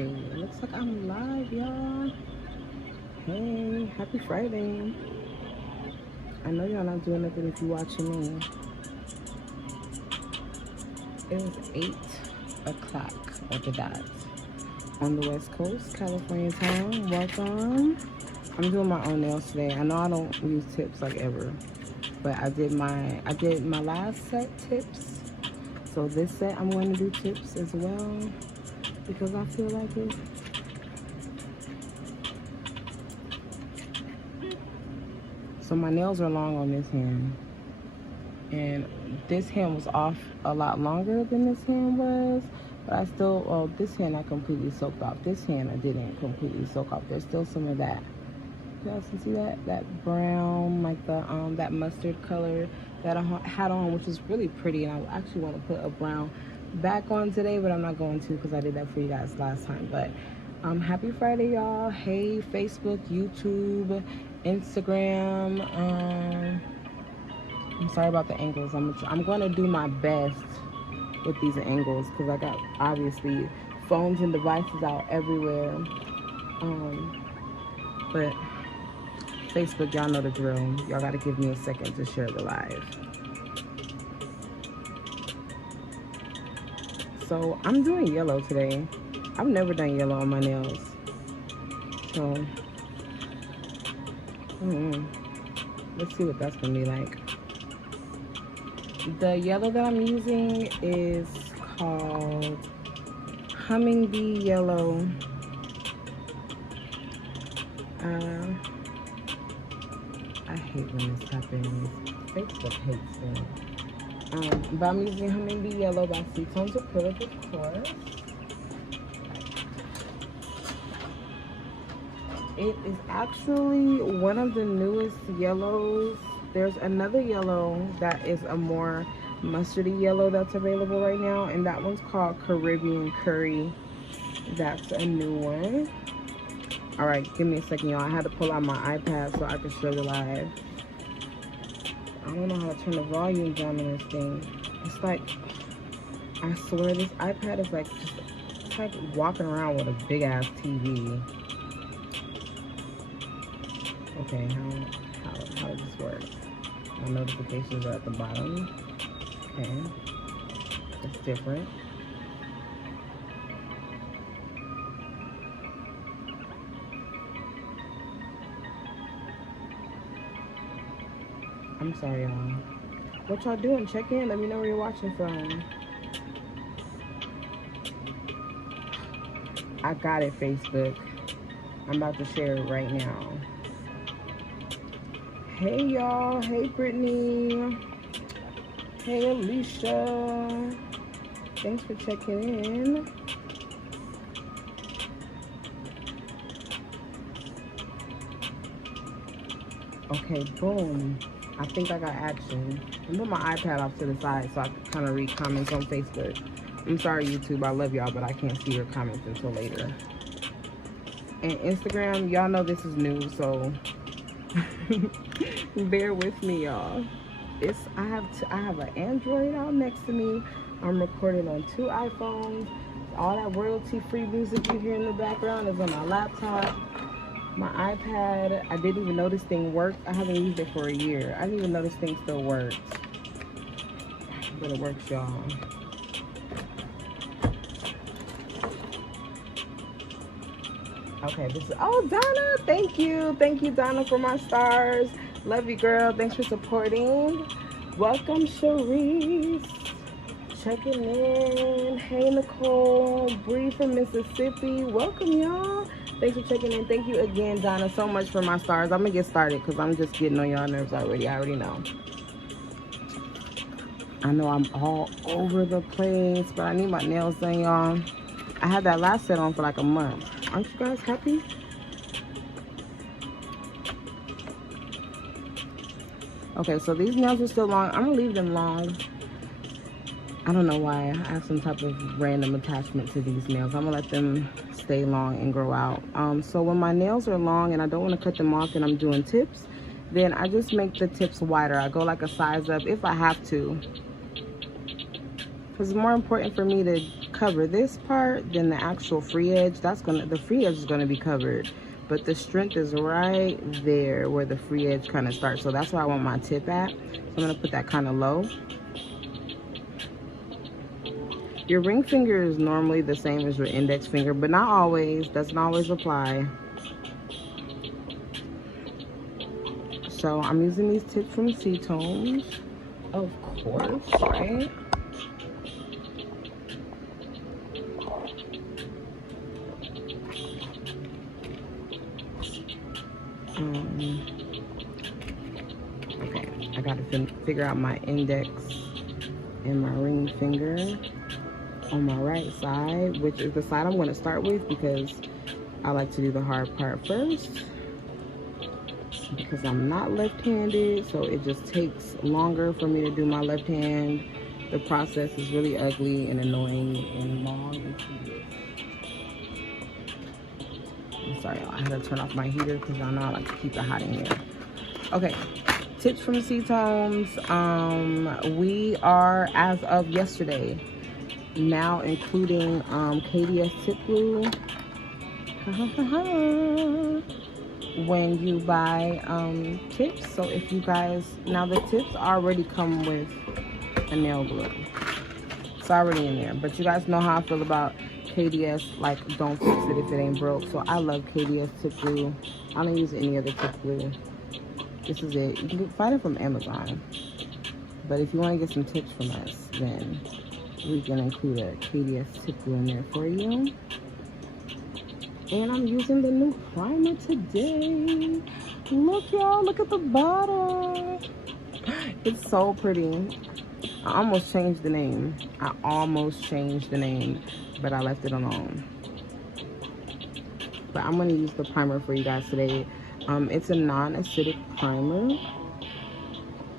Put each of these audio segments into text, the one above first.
Okay, it looks like I'm live, y'all. Hey, happy Friday. I know y'all not doing nothing if you're watching me. It was 8 o'clock at the dot on the West Coast, California time. Welcome. I'm doing my own nails today. I know I don't use tips like ever, but I did my last set tips. So this set I'm going to do tips as well because I feel like it. So my nails are long on this hand, and this hand was off a lot longer than this hand was, but I still, well, this hand I completely soaked off. This hand I didn't completely soak off. There's still some of that. You guys can see that brown, like the that mustard color that I had on, which is really pretty, and I actually want to put a brown back on today, but I'm not going to because I did that for you guys last time. But happy Friday, y'all. Hey, Facebook, YouTube, Instagram. I'm sorry about the angles. I'm going to do my best with these angles because I got obviously phones and devices out everywhere. But Facebook, y'all know the drill. Y'all got to give me a second to share the live. So I'm doing yellow today. I've never done yellow on my nails. So let's see what that's gonna be like. The yellow that I'm using is called Hummingbi Yellow. I hate when this happens. Facebook hates me. But I'm using Hummingbi Yellow by Cuticle, of course. It is actually one of the newest yellows. There's another yellow that is a more mustardy yellow that's available right now, and that one's called Caribbean Curry. That's a new one. All right, give me a second, y'all. I had to pull out my iPad so I could show the live. I don't know how to turn the volume down on this thing. It's like, I swear this iPad is like, it's like walking around with a big ass TV. Okay, how does this work? My notifications are at the bottom. Okay, it's different. I'm sorry, y'all. What y'all doing? Check in. Let me know where you're watching from. I got it, Facebook. I'm about to share it right now. Hey, y'all. Hey, Brittany. Hey, Alicia. Thanks for checking in. Okay, boom. I think I got action. I'm put my iPad off to the side so I can kind of read comments on Facebook. I'm sorry, YouTube. I love y'all, but I can't see your comments until later. And Instagram, y'all know this is new, so bear with me, y'all. I have an Android out next to me. I'm recording on 2 iPhones. All that royalty-free music you hear in the background is on my laptop. My iPad, I didn't even know this thing worked. I haven't used it for a year. I didn't even know this thing still works. But it works, y'all. Okay, this is, oh, Donna, thank you. Thank you, Donna, for my stars. Love you, girl. Thanks for supporting. Welcome, Sharice. Checking in. Hey, Nicole. Bree from Mississippi. Welcome, y'all. Thanks for checking in. Thank you again, Donna, so much for my stars. I'm going to get started because I'm just getting on y'all nerves already. I already know. I know I'm all over the place, but I need my nails done, y'all. I had that last set on for like a month. Aren't you guys happy? Okay, so these nails are still long. I'm going to leave them long. I don't know why. I have some type of random attachment to these nails. I'm going to let them stay long and grow out. So when my nails are long and I don't want to cut them off and I'm doing tips, then I just make the tips wider. I go like a size up if I have to. Because it's more important for me to cover this part, then the actual free edge, the free edge is gonna be covered. But the strength is right there where the free edge kind of starts. So that's where I want my tip at. So I'm gonna put that kind of low. Your ring finger is normally the same as your index finger, but not always, doesn't always apply. So I'm using these tips from Cetones, of course, right? Okay, I gotta figure out my index and my ring finger on my right side, which is the side I'm going to start with because I like to do the hard part first because I'm not left-handed, so it just takes longer for me to do my left hand. The process is really ugly and annoying and long and tedious. I'm sorry, I had to turn off my heater because y'all know I like to keep it hot in here. Okay, tips from Cetones. We are, as of yesterday, now including Kds Tip Glue when you buy tips. So if you guys, now the tips already come with a nail glue. It's already in there. But you guys know how I feel about KDS, like don't fix it if it ain't broke. So I love KDS Tip Glue. I don't use any other tip glue. This is it. You can find it from Amazon. But if you want to get some tips from us, then we can include a Kds Tip Glue in there for you. And I'm using the new primer today. Look, y'all, look at the bottle. It's so pretty. I almost changed the name. But I left it alone. But I'm gonna use the primer for you guys today. It's a non-acidic primer.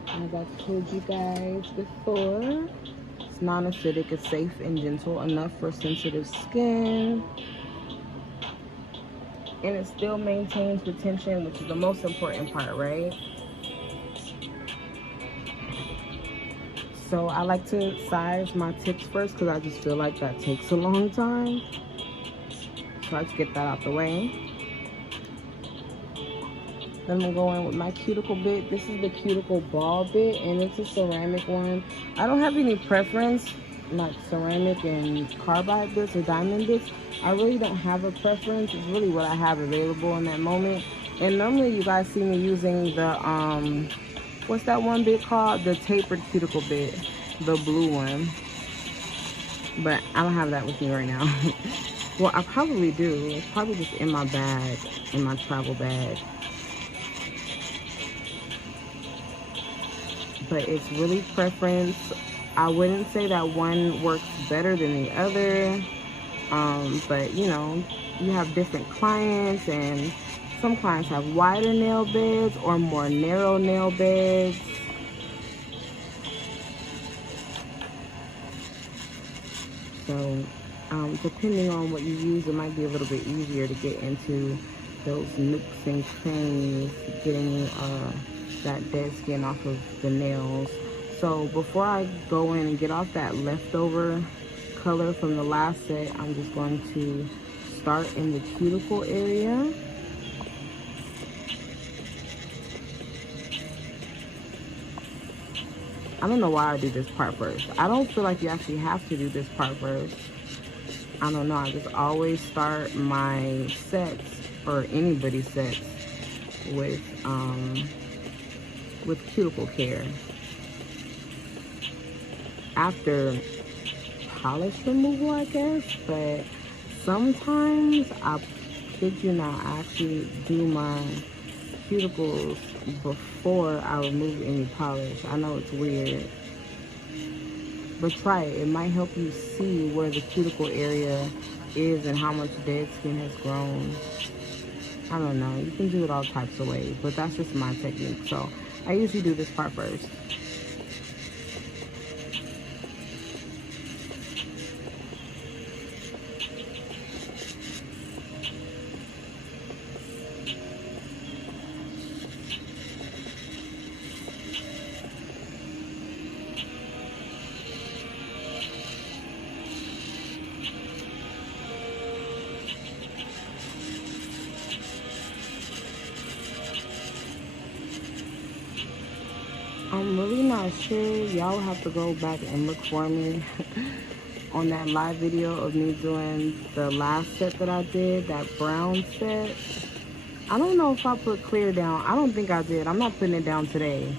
As I've told you guys before, it's non-acidic, it's safe and gentle enough for sensitive skin. And it still maintains retention, which is the most important part, right? So I like to size my tips first because I just feel like that takes a long time. So let's get that out the way. Then I'm gonna go in with my cuticle bit. This is the Cuticle Ball Bit, and it's a ceramic one. I don't have any preference, like ceramic and carbide bits or diamond bits. I really don't have a preference. It's really what I have available in that moment. And normally you guys see me using the, what's that one bit called? The tapered cuticle bit, the blue one. But I don't have that with me right now. Well, I probably do. It's probably just in my bag, in my travel bag. But it's really preference. I wouldn't say that one works better than the other. But you know, you have different clients, and some clients have wider nail beds or more narrow nail beds. So depending on what you use, it might be a little bit easier to get into those nooks and crannies, getting that dead skin off of the nails. So before I go in and get off that leftover color from the last set, I'm just going to start in the cuticle area. I don't know why I do this part first. I don't feel like you actually have to do this part first. I don't know, I just always start my sets, or anybody's sets, with Cuticle Care. After polish removal, I guess, but sometimes, I kid you not, I actually do my cuticles before I remove any polish. I know it's weird, but try it. It might help you see where the cuticle area is and how much dead skin has grown. I don't know, you can do it all types of ways, but that's just my technique. So I usually do this part first. I'm really not sure. Y'all have to go back and look for me on that live video of me doing the last set that I did, that brown set. I don't know if I put clear down. I don't think I did. I'm not putting it down today.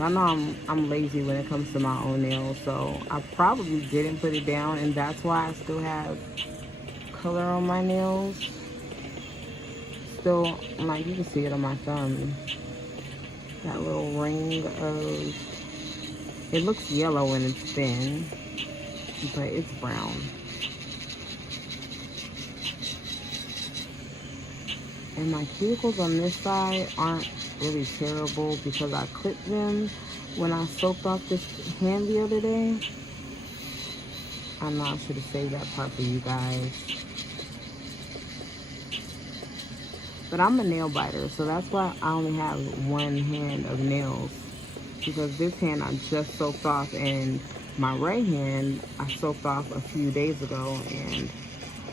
I know I'm lazy when it comes to my own nails, so I probably didn't put it down, and that's why I still have color on my nails. Still, like, you can see it on my thumb. That little ring of, it looks yellow when it's thin, but it's brown. And my cuticles on this side aren't really terrible because I clipped them when I soaked off this hand the other day. I know I should have saved that part for you guys. But I'm a nail biter, so that's why I only have one hand of nails. Because this hand I just soaked off, and my right hand I soaked off a few days ago. And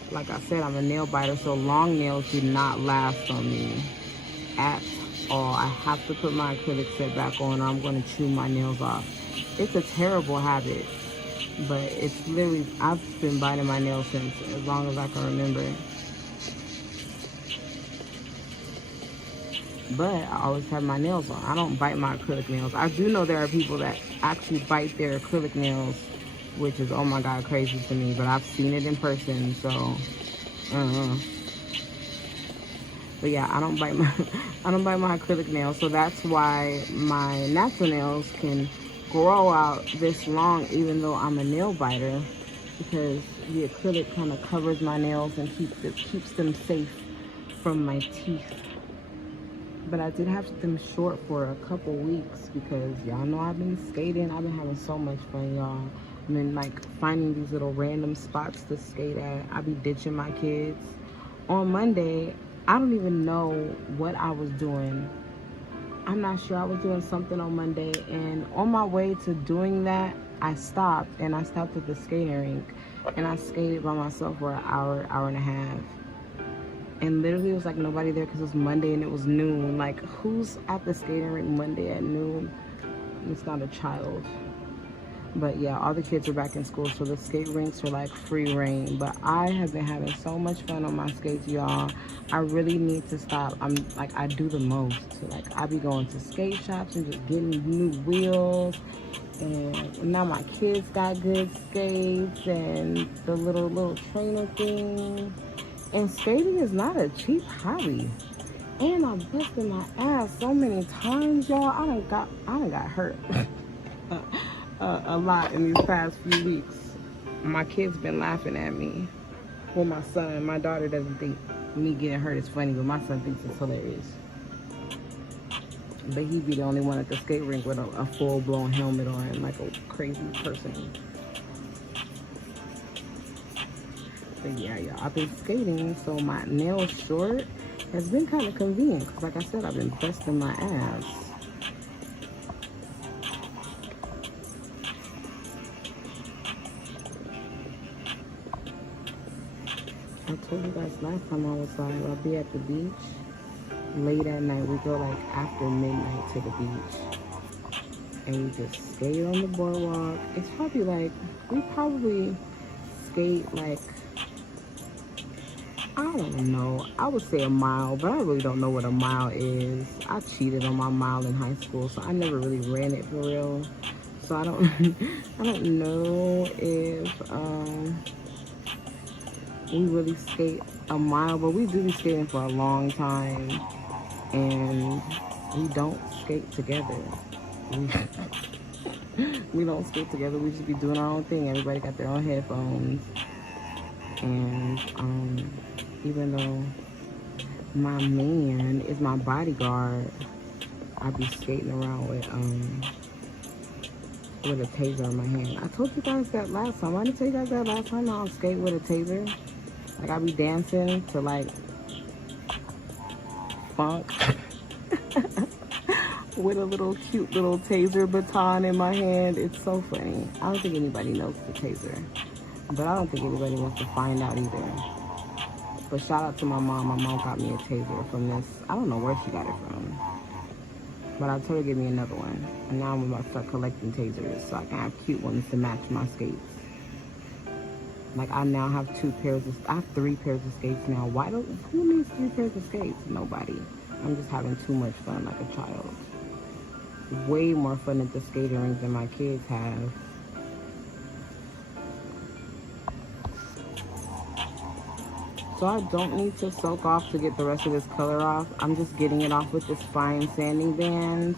like I said, I'm a nail biter, so long nails do not last on me at all. I have to put my acrylic set back on or I'm going to chew my nails off. It's a terrible habit, but it's literally, I've been biting my nails since as long as I can remember. But I always have my nails on. I don't bite my acrylic nails. I do know there are people that actually bite their acrylic nails, which is, oh my God, crazy to me. But I've seen it in person, so I don't know. But yeah, I don't bite my acrylic nails, so that's why my natural nails can grow out this long, even though I'm a nail biter, because the acrylic kind of covers my nails and keeps them safe from my teeth. But I did have them short for a couple weeks because y'all know I've been skating. I've been having so much fun, y'all. I've been like finding these little random spots to skate at. I be ditching my kids. On Monday, I don't even know what I was doing. I'm not sure. I was doing something on Monday, and on my way to doing that, I stopped at the skating rink, and I skated by myself for an hour and a half. And literally it was like nobody there because it was Monday and it was noon. Like, who's at the skating rink Monday at noon? It's not a child. But yeah, all the kids are back in school, so the skate rinks are like free reign. But I have been having so much fun on my skates, y'all. I really need to stop. I do the most. Like, I be going to skate shops and just getting new wheels. And now my kids got good skates and the little trainer thing. And skating is not a cheap hobby. And I'm busting my ass so many times, y'all. I done got hurt a lot in these past few weeks. My kids been laughing at me. Well, my son, my daughter doesn't think me getting hurt is funny, but my son thinks it's hilarious. But he be the only one at the skate rink with a full-blown helmet on, like a crazy person. But yeah, y'all, I've been skating, so my nails short has been kind of convenient. Cause like I said, I've been busting my ass. I told you guys last time I was live, I'll be at the beach late at night. We go like after midnight to the beach. And we just skate on the boardwalk. It's probably like, we probably skate like, I don't know, I would say a mile, but I really don't know what a mile is. I cheated on my mile in high school, so I never really ran it for real. So I don't I don't know if we really skate a mile, but we do be skating for a long time, and we don't skate together. We don't skate together. We just be doing our own thing. Everybody got their own headphones. And even though my man is my bodyguard, I be skating around with a taser in my hand. I told you guys that last time. I didn't tell you guys that last time. I'll skate with a taser. Like, I be dancing to like funk with a little cute little taser baton in my hand. It's so funny. I don't think anybody knows the taser. But I don't think anybody wants to find out either. But shout out to my mom. My mom got me a taser from this. I don't know where she got it from. But I told her to give me another one. And now I'm about to start collecting tasers so I can have cute ones to match my skates. Like, I now have I have 3 pairs of skates now. Who needs 3 pairs of skates? Nobody. I'm just having too much fun like a child. Way more fun at the skating rink than my kids have. So I don't need to soak off to get the rest of this color off. I'm just getting it off with this fine sanding band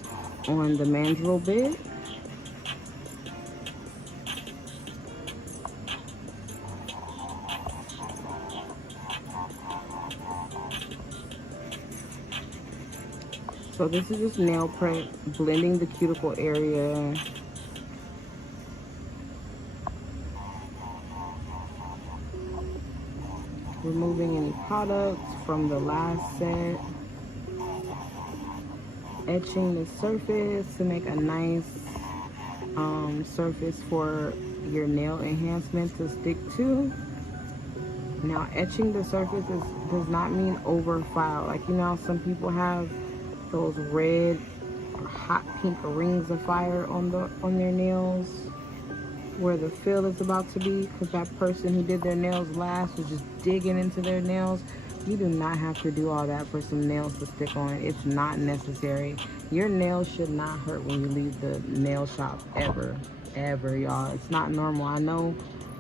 on the mandrel bit. So this is just nail prep, blending the cuticle area. Removing any products from the last set. Etching the surface to make a nice surface for your nail enhancement to stick to. Now, etching the surface does not mean over file. Like, you know, some people have those red or hot pink rings of fire on their nails where the fill is about to be, because that person who did their nails last was just digging into their nails. You do not have to do all that for some nails to stick on. It's not necessary. Your nails should not hurt when you leave the nail shop ever, y'all. It's not normal. I know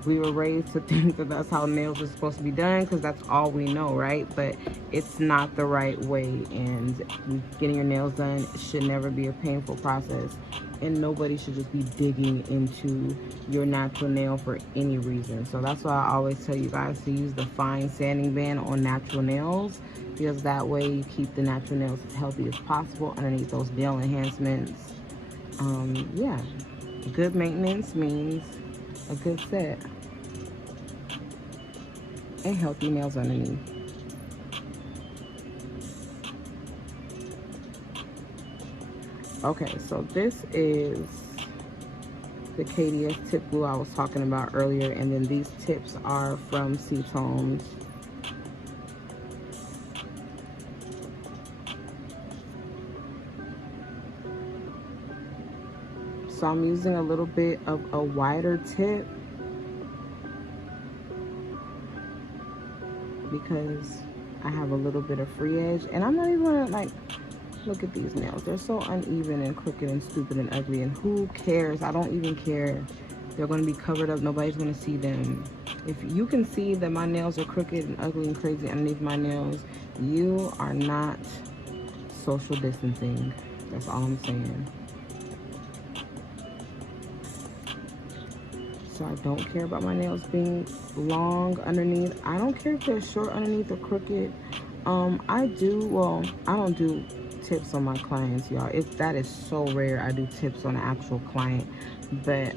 we were raised to think that that's how nails are supposed to be done because that's all we know, right? But it's not the right way, and getting your nails done should never be a painful process, and nobody should just be digging into your natural nail for any reason. So that's why I always tell you guys to use the fine sanding band on natural nails, because that way you keep the natural nails as healthy as possible underneath those nail enhancements. Yeah, good maintenance means a good set and healthy nails underneath. Okay, so this is the Kds Tip Glue I was talking about earlier, and then these tips are from C-Tones. So I'm using a little bit of a wider tip because I have a little bit of free edge, and I'm not even gonna, like, look at these nails. They're so uneven and crooked and stupid and ugly, and who cares? I don't even care. They're gonna be covered up. Nobody's gonna see them. If you can see that my nails are crooked and ugly and crazy underneath my nails, you are not social distancing. That's all I'm saying. So I don't care about my nails being long underneath. I don't care if they're short underneath or crooked. I don't do tips on my clients, y'all. If that is so rare, I do tips on an actual client. But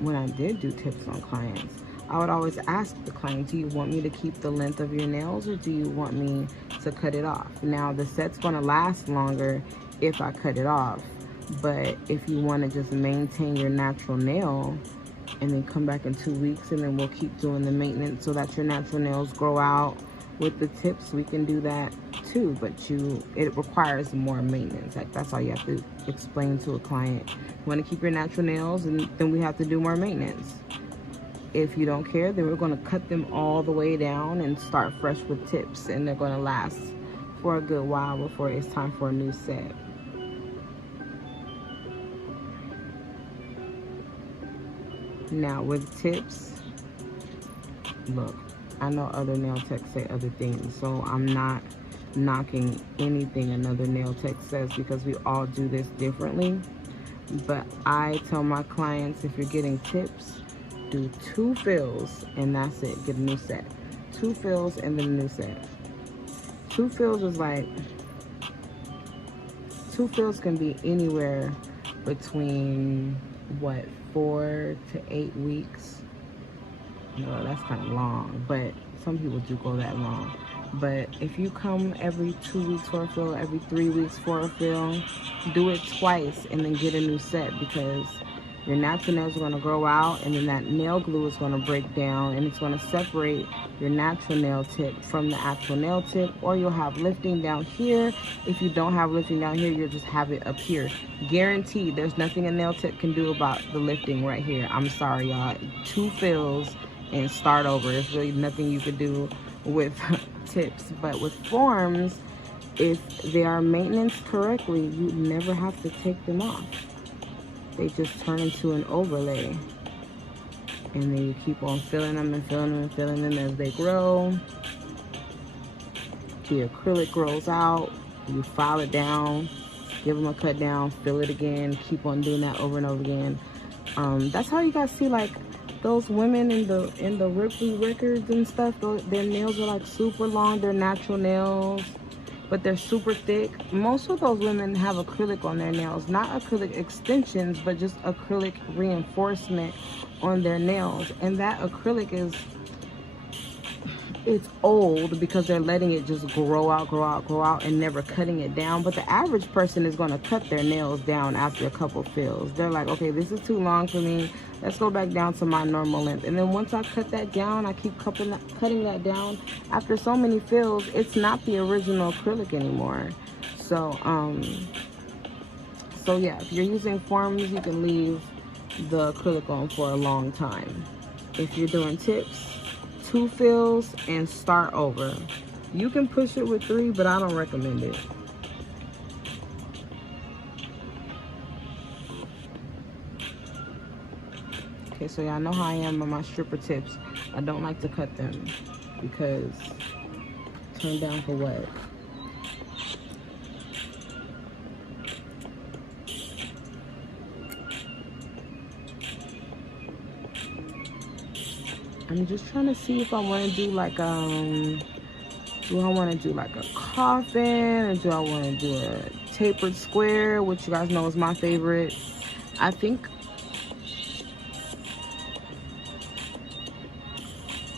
when I did do tips on clients, I would always ask the client, do you want me to keep the length of your nails, or do you want me to cut it off? Now, the set's gonna last longer if I cut it off, but if you want to just maintain your natural nail and then come back in 2 weeks, and then we'll keep doing the maintenance so that your natural nails grow out with the tips, we can do that too. But it requires more maintenance. Like, that's all you have to explain to a client. You want to keep your natural nails, and then we have to do more maintenance. If you don't care, then we're going to cut them all the way down and start fresh with tips, and they're going to last for a good while before it's time for a new set. Now with tips, look, I know other nail techs say other things, so I'm not knocking anything another nail tech says, because we all do this differently. But I tell my clients, if you're getting tips, do 2 fills and that's it. Get a new set. 2 fills and then a new set. 2 fills is like, 2 fills can be anywhere between, what, 4 to 8 weeks. No, that's kind of long, but some people do go that long. But if you come every 2 weeks for a fill, every 3 weeks for a fill, do it twice and then get a new set, because your natural nails are going to grow out, and then that nail glue is going to break down, and it's going to separate your natural nail tip from the actual nail tip. Or you'll have lifting down here. If you don't have lifting down here, you'll just have it up here. Guaranteed, there's nothing a nail tip can do about the lifting right here. I'm sorry, y'all. 2 fills and start over. There's really nothing you could do with tips. But with forms, if they are maintained correctly, you never have to take them off. They just turn into an overlay. And then you keep on filling them and filling them and filling them as they grow. The acrylic grows out. You file it down, give them a cut down, fill it again, keep on doing that over and over again. That's how you guys see like those women in the Ripley records and stuff. Their nails are like super long. They're natural nails, but they're super thick. Most of those women have acrylic on their nails, not acrylic extensions, but just acrylic reinforcement on their nails. And that acrylic it's old because they're letting it just grow out and never cutting it down. But the average person is going to cut their nails down after a couple fills. They're like, okay, this is too long for me, let's go back down to my normal length. And then once I cut that down, I keep cutting that down. After so many fills, it's not the original acrylic anymore. So yeah, if you're using forms, you can leave the acrylic on for a long time. If you're doing tips, 2 fills and start over. You can push it with 3, but I don't recommend it. Okay, so y'all know how I am on my stripper tips. I don't like to cut them because turn down for what? I'm just trying to see if I want to do like do I want to do like a coffin, or do I want to do a tapered square, which you guys know is my favorite. I think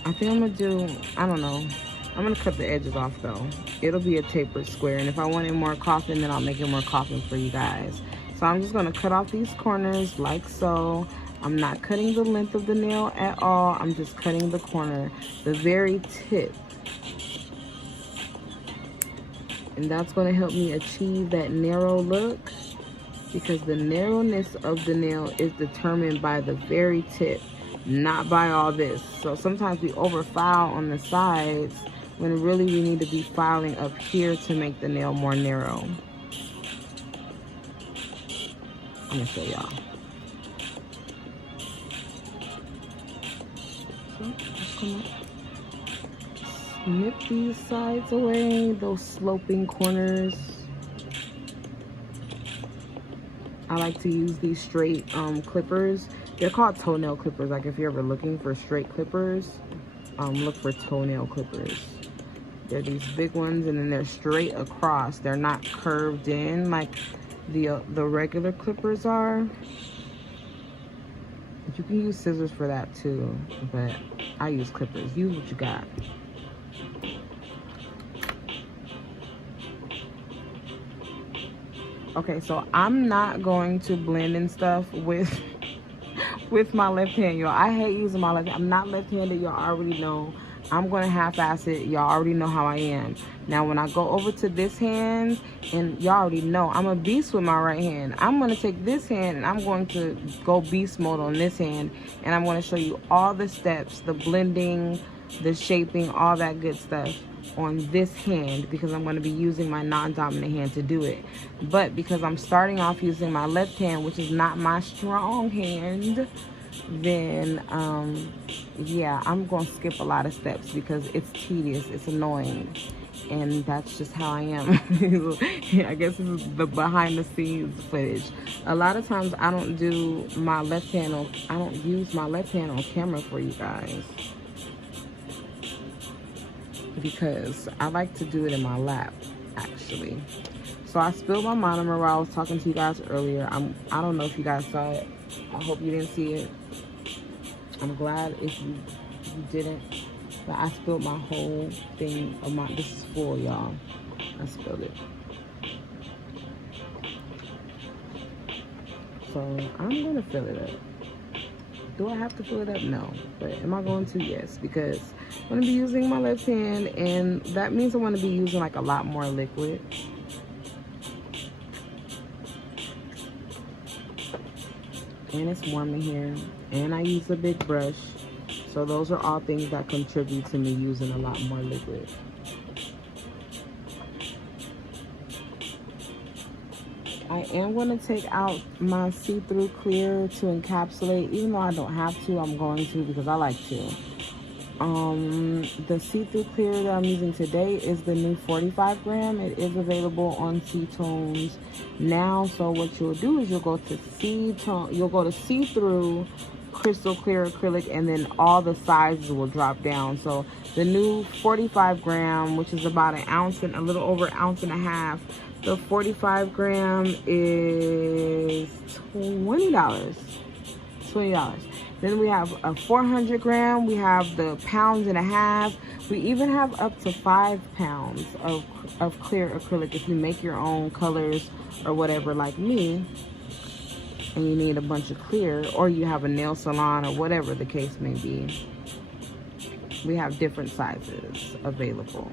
I'm gonna do, I don't know, I'm gonna cut the edges off though. It'll be a tapered square, and if I wanted more coffin, then I'll make it more coffin for you guys. So I'm just gonna cut off these corners like so. I'm not cutting the length of the nail at all. I'm just cutting the corner, the very tip. And that's going to help me achieve that narrow look, because the narrowness of the nail is determined by the very tip, not by all this. So sometimes we over file on the sides when really we need to be filing up here to make the nail more narrow. I'm going to show y'all. Just gonna snip these sides away, those sloping corners. I like to use these straight clippers. They're called toenail clippers. Like if you're ever looking for straight clippers, look for toenail clippers. They're these big ones, and then they're straight across. They're not curved in like the regular clippers are. You can use scissors for that too, but I use clippers. Use what you got. Okay, so I'm not going to blend and stuff with my left hand, y'all. I hate using my left hand. I'm not left-handed, y'all already know. I'm going to half-ass it. Y'all already know how I am. Now, when I go over to this hand, and y'all already know, I'm a beast with my right hand. I'm going to take this hand, and I'm going to go beast mode on this hand. And I'm going to show you all the steps, the blending, the shaping, all that good stuff on this hand, because I'm going to be using my non-dominant hand to do it. But because I'm starting off using my left hand, which is not my strong hand, then yeah, I'm gonna skip a lot of steps because it's tedious, it's annoying, and that's just how I am. I guess this is the behind the scenes footage. A lot of times I don't do my left hand on, I don't use my left hand on camera for you guys, because I like to do it in my lap actually. So I spilled my monomer while I was talking to you guys earlier. I don't know if you guys saw it. I hope you didn't see it. I'm glad if you didn't. But I spilled my whole thing of my, this is full, y'all. I spilled it. So I'm gonna fill it up. Do I have to fill it up? No. But am I going to? Yes, because I'm gonna be using my left hand, and that means I'm gonna be using like a lot more liquid. And it's warm in here, and I use a big brush, so those are all things that contribute to me using a lot more liquid. I am going to take out my see-through clear to encapsulate, even though I don't have to. I'm going to because I like to. The see-through clear that I'm using today is the new 45 gram. It is available on C-Tones now. So what you'll do is you'll go to see-through crystal clear acrylic, and then all the sizes will drop down. So the new 45 gram, which is about an ounce and a little over an ounce and a half, the 45 gram is $20. Then we have a 400 gram. We have the pounds and a half. We even have up to 5 pounds of clear acrylic if you make your own colors or whatever, like me, and you need a bunch of clear, or you have a nail salon or whatever the case may be. We have different sizes available.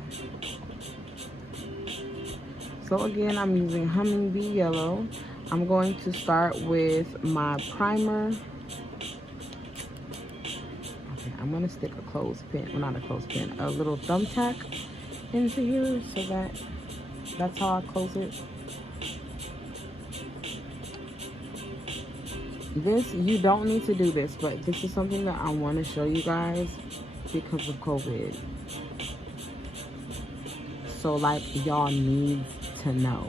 So again, I'm using Hummingbi Yellow. I'm going to start with my primer. Okay, I'm gonna stick a clothespin, well, not a clothespin, a little thumbtack into here, so that's how I close it. This, you don't need to do this, but this is something that I want to show you guys because of COVID. So like, y'all need to know.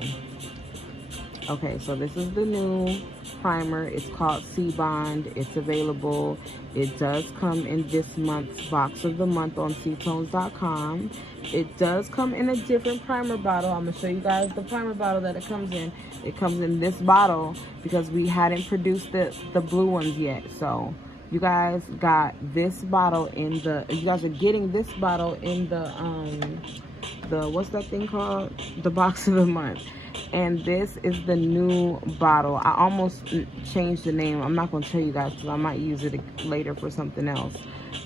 Okay, so this is the new primer. It's called Sea Bond. It's available. It does come in this month's box of the month on ctones.com. It does come in a different primer bottle. I'm gonna show you guys the primer bottle that it comes in. It comes in this bottle because we hadn't produced the blue ones yet. So you guys got this bottle in the, you guys are getting this bottle in the what's that thing called? The box of the month. And this is the new bottle. I almost changed the name. I'm not going to tell you guys because I might use it later for something else.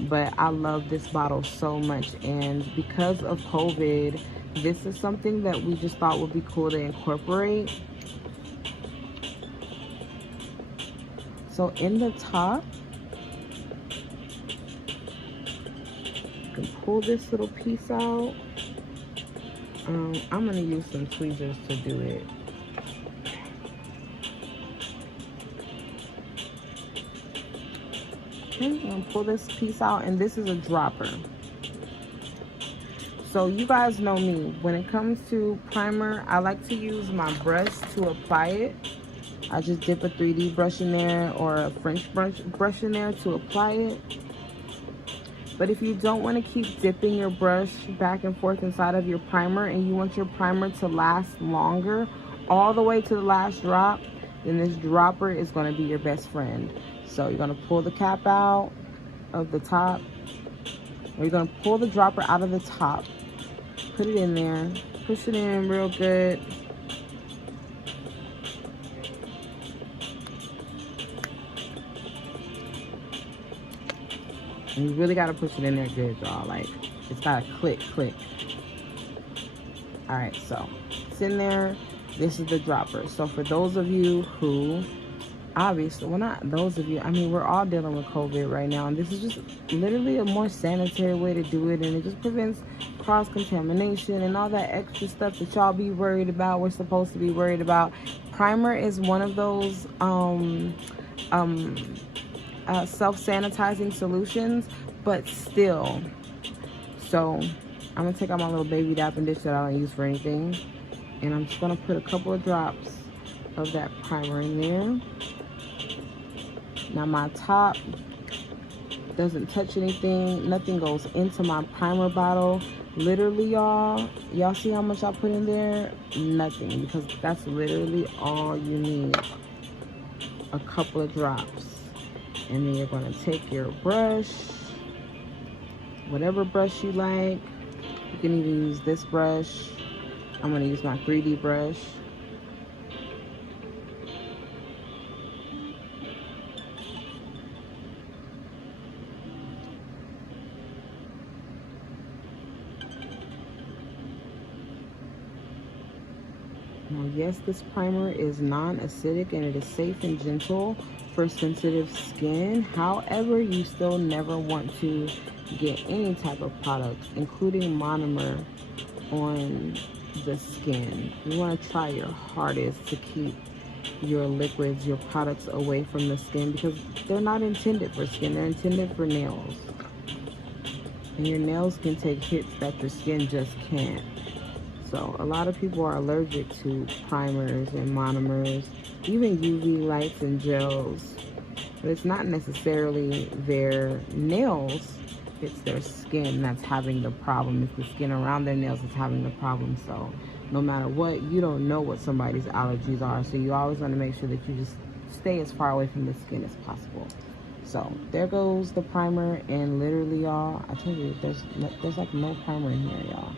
But I love this bottle so much. And because of COVID, this is something that we just thought would be cool to incorporate. So in the top, you can pull this little piece out. I'm going to use some tweezers to do it. Okay, I'm going to pull this piece out, and this is a dropper. So you guys know me. When it comes to primer, I like to use my brush to apply it. I just dip a 3D brush in there or a French brush in there to apply it. But if you don't want to keep dipping your brush back and forth inside of your primer, and you want your primer to last longer, all the way to the last drop, then this dropper is going to be your best friend. So you're going to pull the cap out of the top, or you're going to pull the dropper out of the top, put it in there, push it in real good. And you really got to push it in there good, y'all. Like, it's got to click. All right, so it's in there. This is the dropper. So for those of you who, obviously, well, not those of you, I mean, we're all dealing with COVID right now. And this is just literally a more sanitary way to do it. And it just prevents cross-contamination and all that extra stuff that y'all be worried about, we're supposed to be worried about. Primer is one of those self-sanitizing solutions, but still. So I'm gonna take out my little baby dapping dish that I don't use for anything, and I'm just gonna put a couple of drops of that primer in there. Now my top doesn't touch anything, nothing goes into my primer bottle. Literally, y'all see how much I put in there? Nothing, because that's literally all you need. A couple of drops. And then you're going to take your brush, whatever brush you like. You can even use this brush. I'm going to use my 3D brush. Yes, this primer is non-acidic and it is safe and gentle for sensitive skin. However, you still never want to get any type of product, including monomer, on the skin. You want to try your hardest to keep your liquids, your products away from the skin, because they're not intended for skin, they're intended for nails. And your nails can take hits that your skin just can't. So a lot of people are allergic to primers and monomers, even UV lights and gels. But it's not necessarily their nails, it's their skin that's having the problem. It's the skin around their nails that's having the problem. So no matter what, you don't know what somebody's allergies are. So you always want to make sure that you just stay as far away from the skin as possible. So there goes the primer, and literally, y'all, I told you, there's like no primer in here, y'all.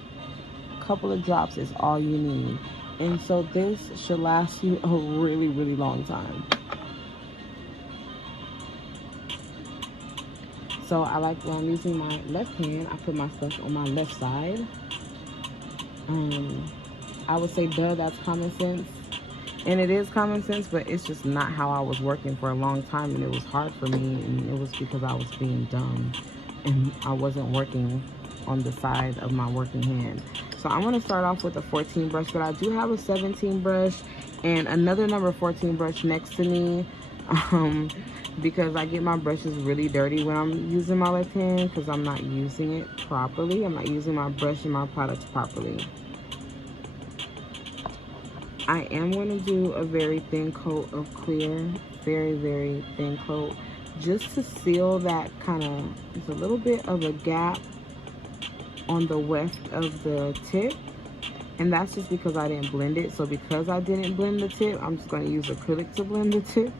Couple of drops is all you need, and so this should last you a really, really long time. So I like, when I'm using my left hand, I put my stuff on my left side. I would say, duh, that's common sense, and it is common sense, but it's just not how I was working for a long time, and it was hard for me, and it was because I was being dumb and I wasn't working on the side of my working hand. So I'm going to start off with a 14 brush, but I do have a 17 brush and another number 14 brush next to me, because I get my brushes really dirty when I'm using my left hand, because I'm not using it properly. I'm not using my brush and my products properly. I am going to do a very thin coat of clear, very, very thin coat, just to seal that kind of, there's a little bit of a gap on the weft of the tip, and that's just because I didn't blend it. So because I didn't blend the tip, I'm just going to use acrylic to blend the tip.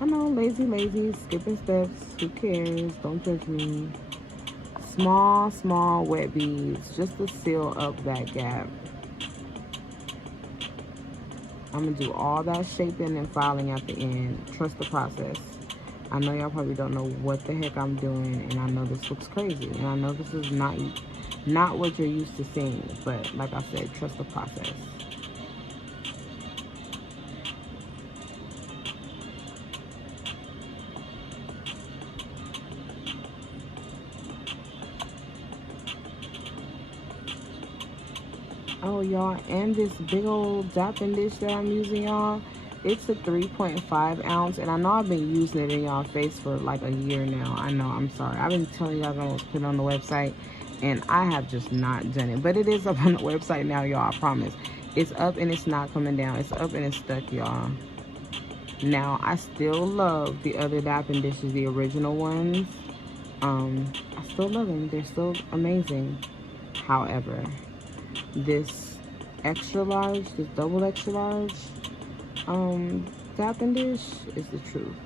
I know, lazy, skipping steps, who cares, don't judge me. Small wet beads just to seal up that gap. I'm gonna do all that shaping and filing at the end. Trust the process. I know y'all probably don't know what the heck I'm doing, and I know this looks crazy, and I know this is not what you're used to seeing, but like I said, trust the process. Oh, y'all, and this big old dapping dish that I'm using, y'all, it's a 3.5 ounce, and I know I've been using it in y'all face for like a year now. I know, I'm sorry. I've been telling y'all I was putting on the website, and I have just not done it. But it is up on the website now, y'all, I promise. It's up and it's not coming down. It's up and it's stuck, y'all. Now, I still love the other dapping dishes, the original ones. I still love them. They're still amazing. However, this extra large, this double extra large dapping dish is the truth.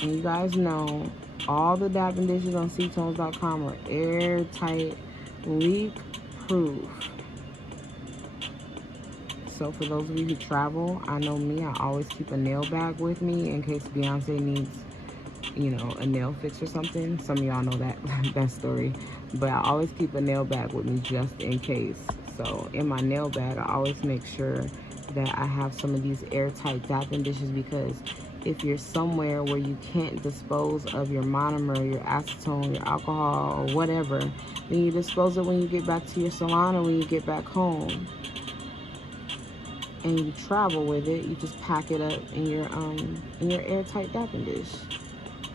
And you guys know all the dapping dishes on ctones.com are airtight, leak proof. So for those of you who travel, I know me, I always keep a nail bag with me in case Beyonce needs, you know, a nail fix or something. Some of y'all know that story, but I always keep a nail bag with me just in case. So in my nail bag, I always make sure that I have some of these airtight dapping dishes, because if you're somewhere where you can't dispose of your monomer, your acetone, your alcohol, or whatever, then you dispose it when you get back to your salon or when you get back home. And you travel with it, you just pack it up in your airtight dapping dish,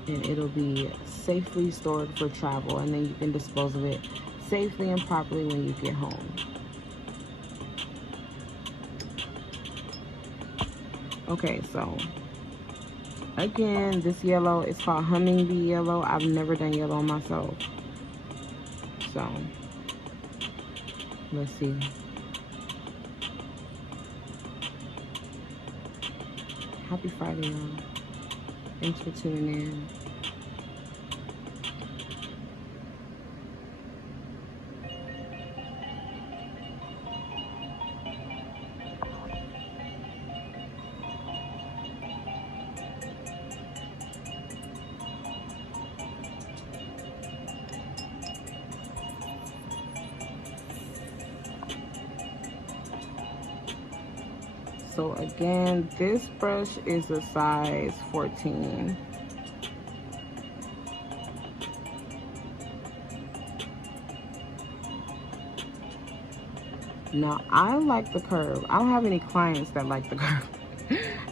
and it'll be safely stored for travel, and then you can dispose of it safely and properly when you get home. Okay, so again, this yellow is called Hummingbi Yellow. I've never done yellow myself, so let's see. Happy Friday, y'all. Thanks for tuning in. So again, this brush is a size 14. Now, I like the curve. I don't have any clients that like the curve.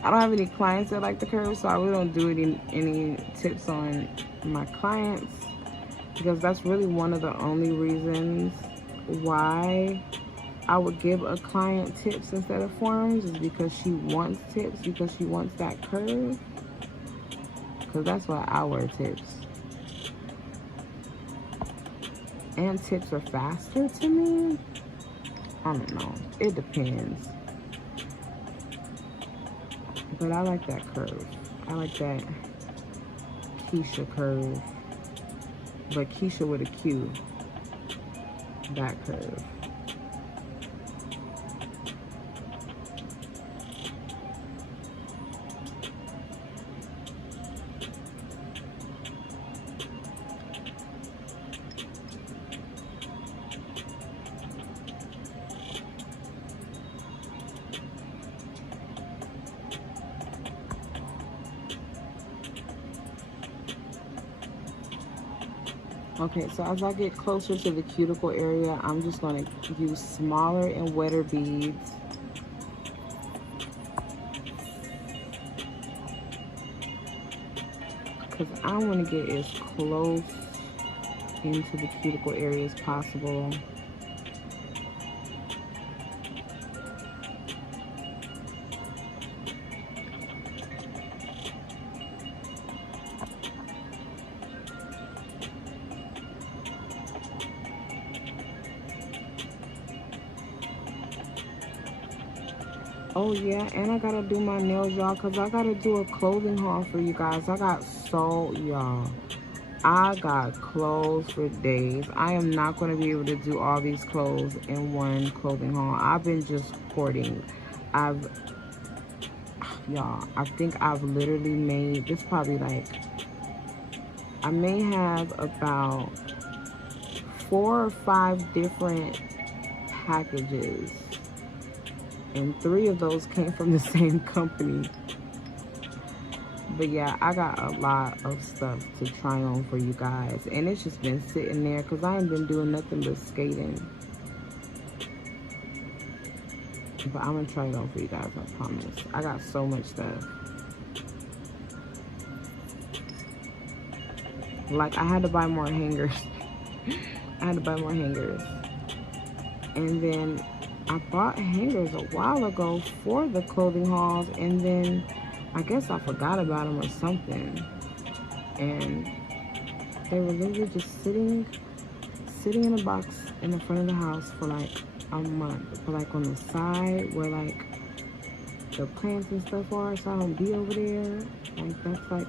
I don't have any clients that like the curve, so I really don't do any tips on my clients, because that's really one of the only reasons why I would give a client tips instead of forms, is because she wants tips, because she wants that curve. Because that's why I wear tips. And tips are faster to me. I don't know. It depends. But I like that curve. I like that Keisha curve. But Keisha with a Q. That curve. Okay, so as I get closer to the cuticle area, I'm just going to use smaller and wetter beads. Because I want to get as close into the cuticle area as possible. Oh yeah, and I gotta do my nails, y'all, because I gotta do a clothing haul for you guys. I got clothes for days. I am not going to be able to do all these clothes in one clothing haul. I've been just hoarding. Y'all, I think I've literally made, this probably like, I may have about 4 or 5 different packages. And 3 of those came from the same company. But yeah, I got a lot of stuff to try on for you guys. And it's just been sitting there because I ain't been doing nothing but skating. But I'm going to try it on for you guys, I promise. I got so much stuff. Like, I had to buy more hangers. I had to buy more hangers. And then I bought hangers a while ago for the clothing hauls, and then I guess I forgot about them or something. And they were literally just sitting in a box in the front of the house for like a month. For like on the side where like the plants and stuff are, so I don't be over there. Like that's like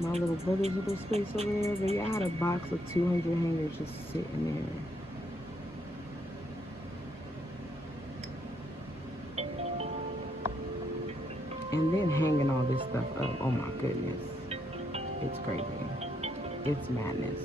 my little brother's little space over there. But yeah, I had a box of 200 hangers just sitting there. And then hanging all this stuff up. Oh my goodness. It's crazy. It's madness.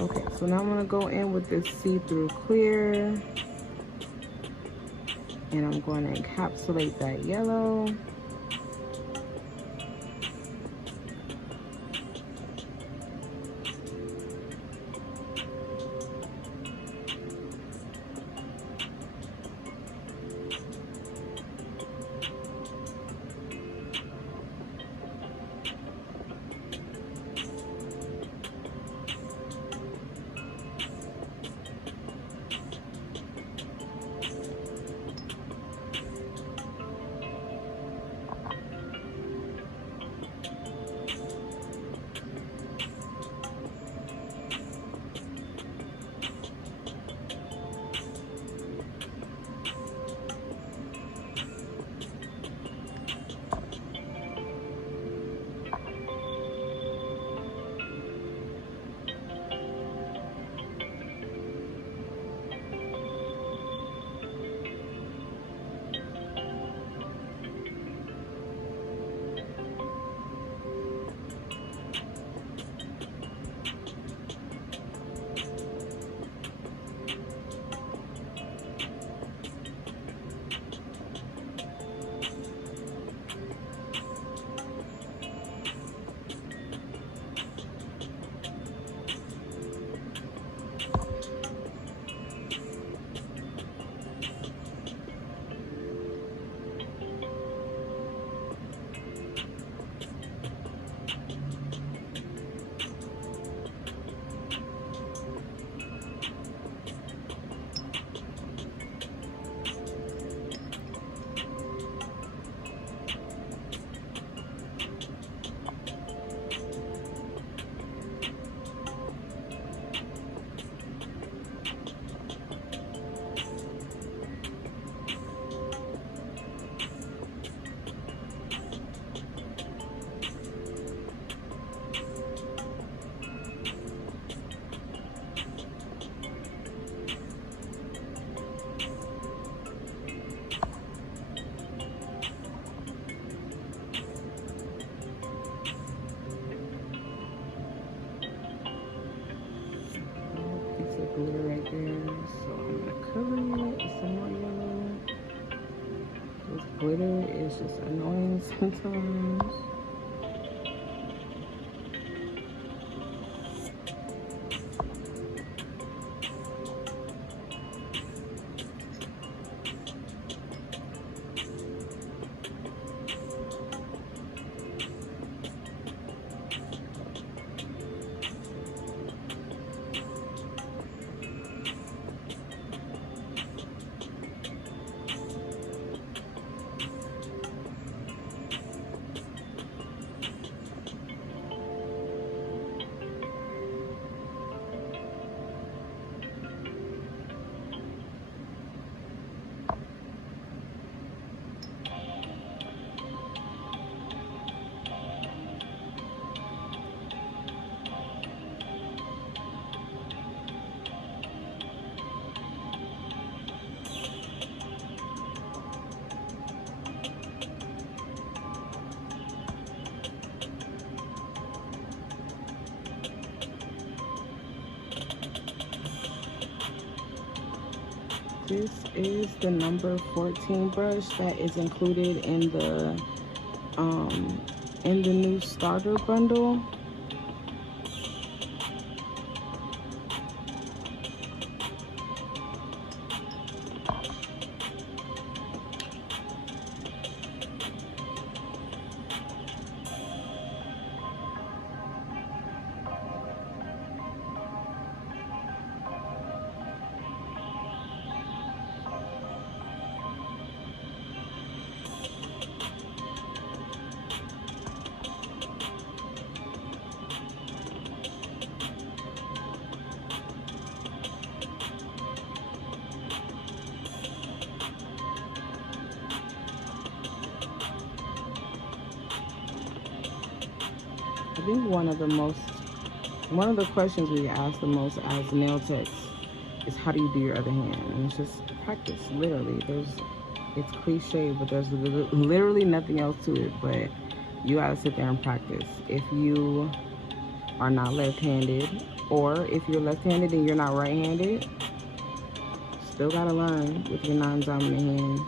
Okay, so now I'm going to go in with this see-through clear. And I'm going to encapsulate that yellow. glitter is just annoying sometimes. This is the number 14 brush that is included in the new starter bundle. I think one of the questions we ask the most as nail techs is how do you do your other hand? And it's just practice, literally. It's cliche, but there's literally nothing else to it, but you gotta sit there and practice. If you are not left-handed, or if you're left-handed and you're not right-handed, still gotta learn with your non-dominant hand.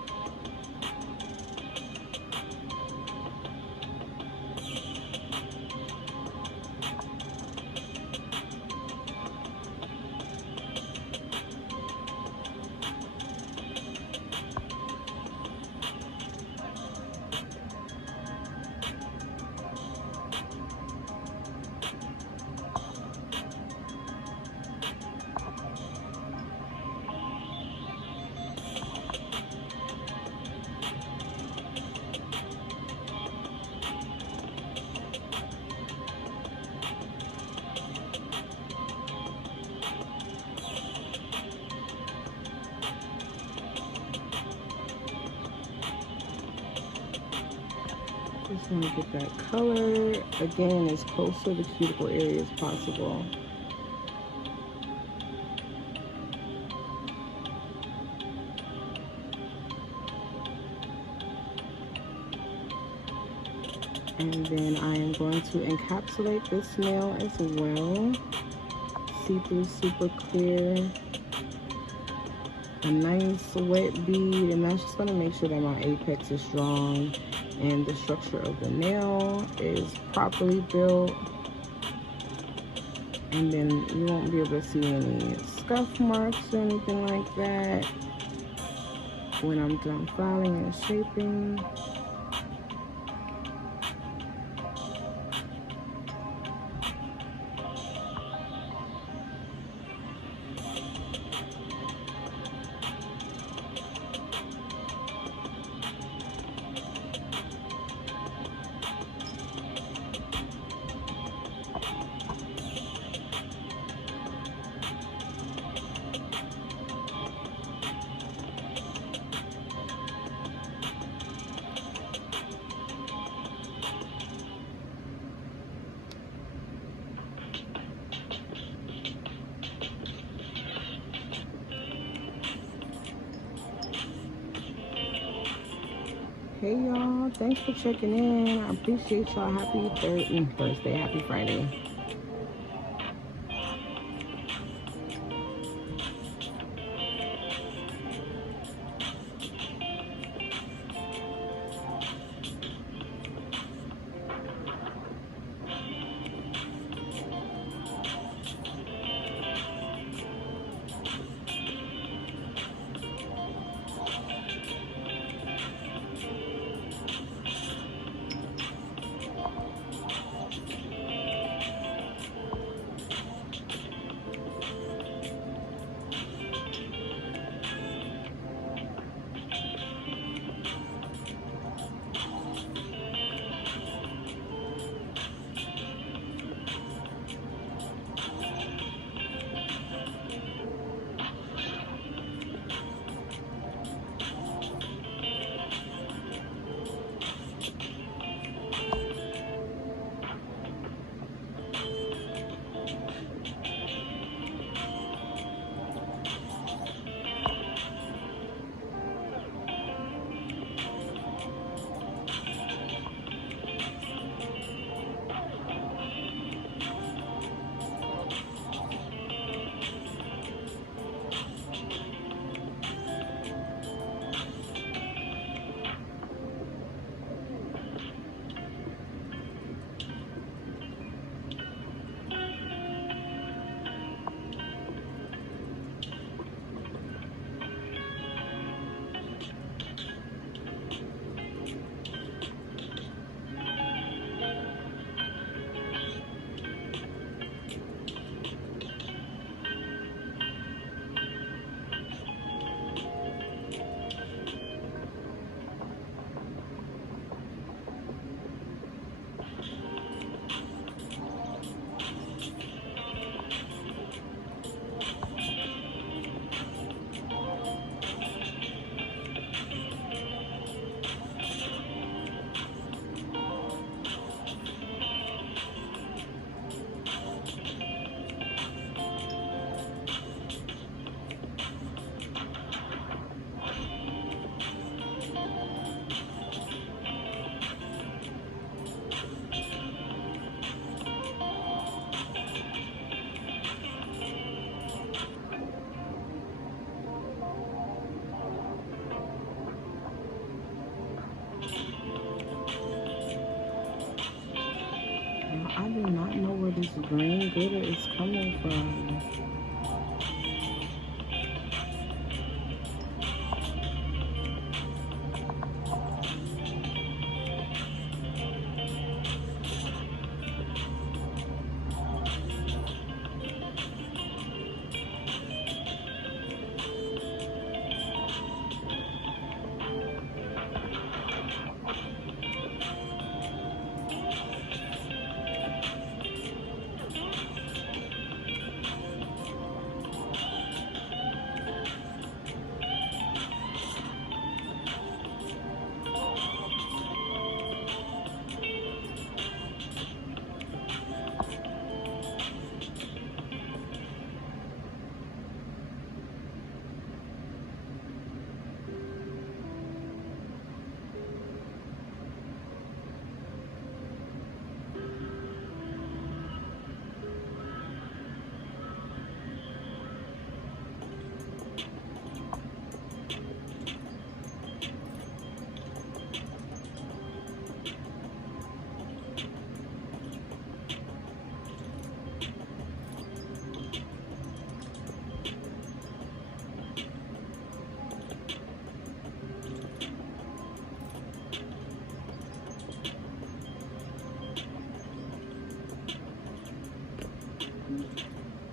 Just want to get that color, again, as close to the cuticle area as possible. And then I am going to encapsulate this nail as well. See-through, super clear. A nice wet bead, and that's just going to make sure that my apex is strong and the structure of the nail is properly built. And then you won't be able to see any scuff marks or anything like that when I'm done filing and shaping. Hey y'all, thanks for checking in. I appreciate y'all. Happy Thursday, happy Friday. this green glitter is coming from.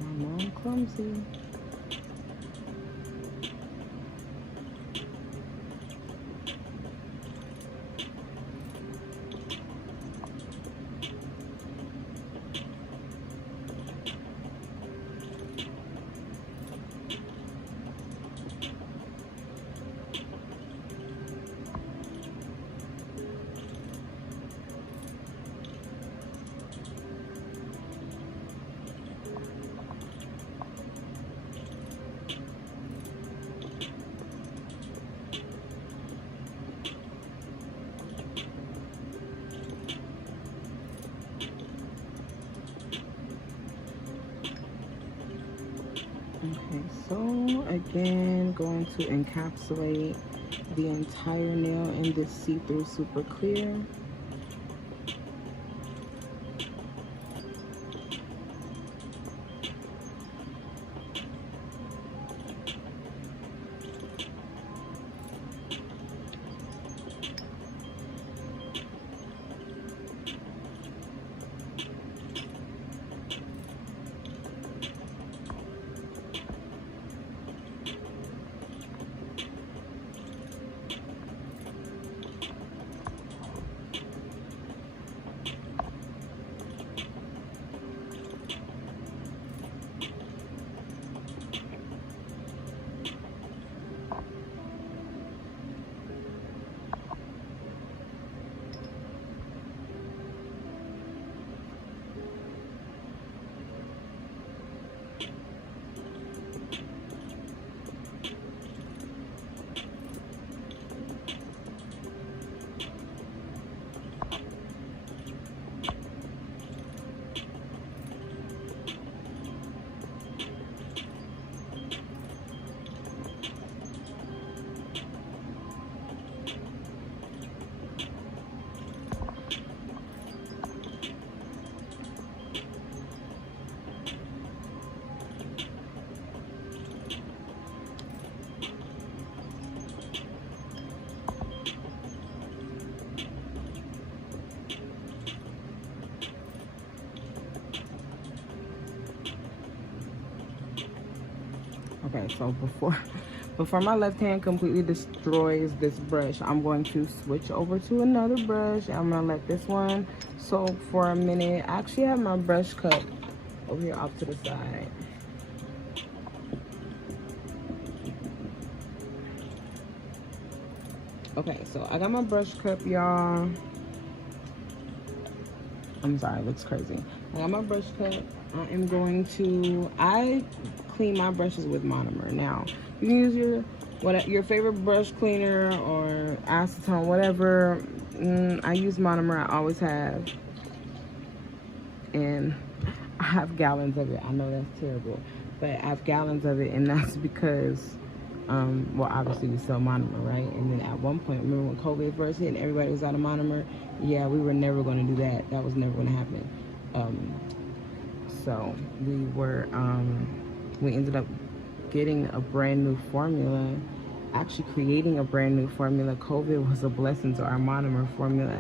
I'm clumsy. Okay, so again, going to encapsulate the entire nail in this see-through super clear. Okay, so before my left hand completely destroys this brush, I'm going to switch over to another brush. I'm gonna let this one soak for a minute. I actually have my brush cup over here off to the side. Okay, so I got my brush cup, y'all. I'm sorry, it looks crazy. I got my brush cup. I clean my brushes with monomer. Now, you can use your favorite brush cleaner or acetone, whatever. I use monomer, I always have. And I have gallons of it. I know that's terrible, but I have gallons of it, and that's because, well, obviously we sell monomer, right? And then at one point, remember when COVID first hit and everybody was out of monomer? Yeah, we were never going to do that. That was never going to happen. So we ended up getting a brand new formula, actually creating a brand new formula. COVID was a blessing to our monomer formula.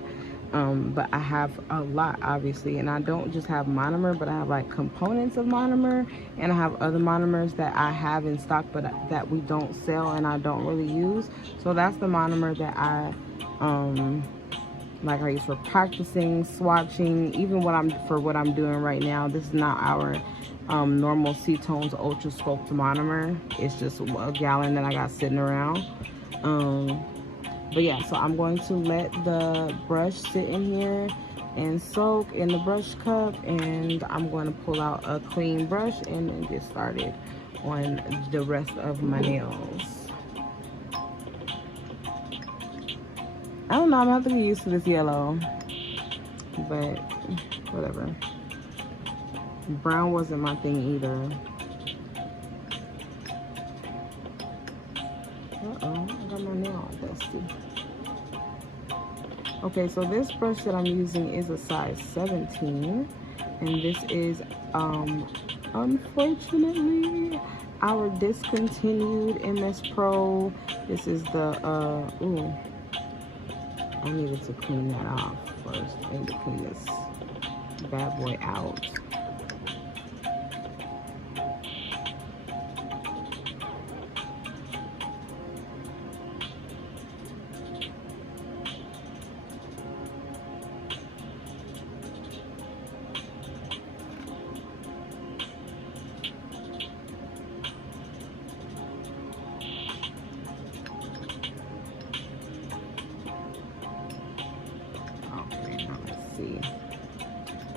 But I have a lot, obviously, and I don't just have monomer, but I have like components of monomer, and I have other monomers that I have in stock but that we don't sell and I don't really use. So that's the monomer that I like I use for practicing, swatching, even what I'm doing right now. This is not our normal C-Tones Ultra Sculpt monomer. It's just a gallon that I got sitting around. But yeah, so I'm going to let the brush sit in here and soak in the brush cup, and I'm going to pull out a clean brush and get started on the rest of my nails. I don't know, I'm gonna have to get used to this yellow, but whatever. Brown wasn't my thing either. Uh-oh, I got my nail all dusty. Okay, so this brush that I'm using is a size 17, and this is unfortunately our discontinued MS Pro. This is the ooh, I needed to clean that off first. I need to clean this bad boy out.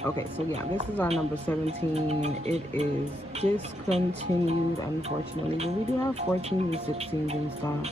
Okay, so yeah, this is our number 17. It is discontinued, unfortunately, but we do have 14s and 16s in stock.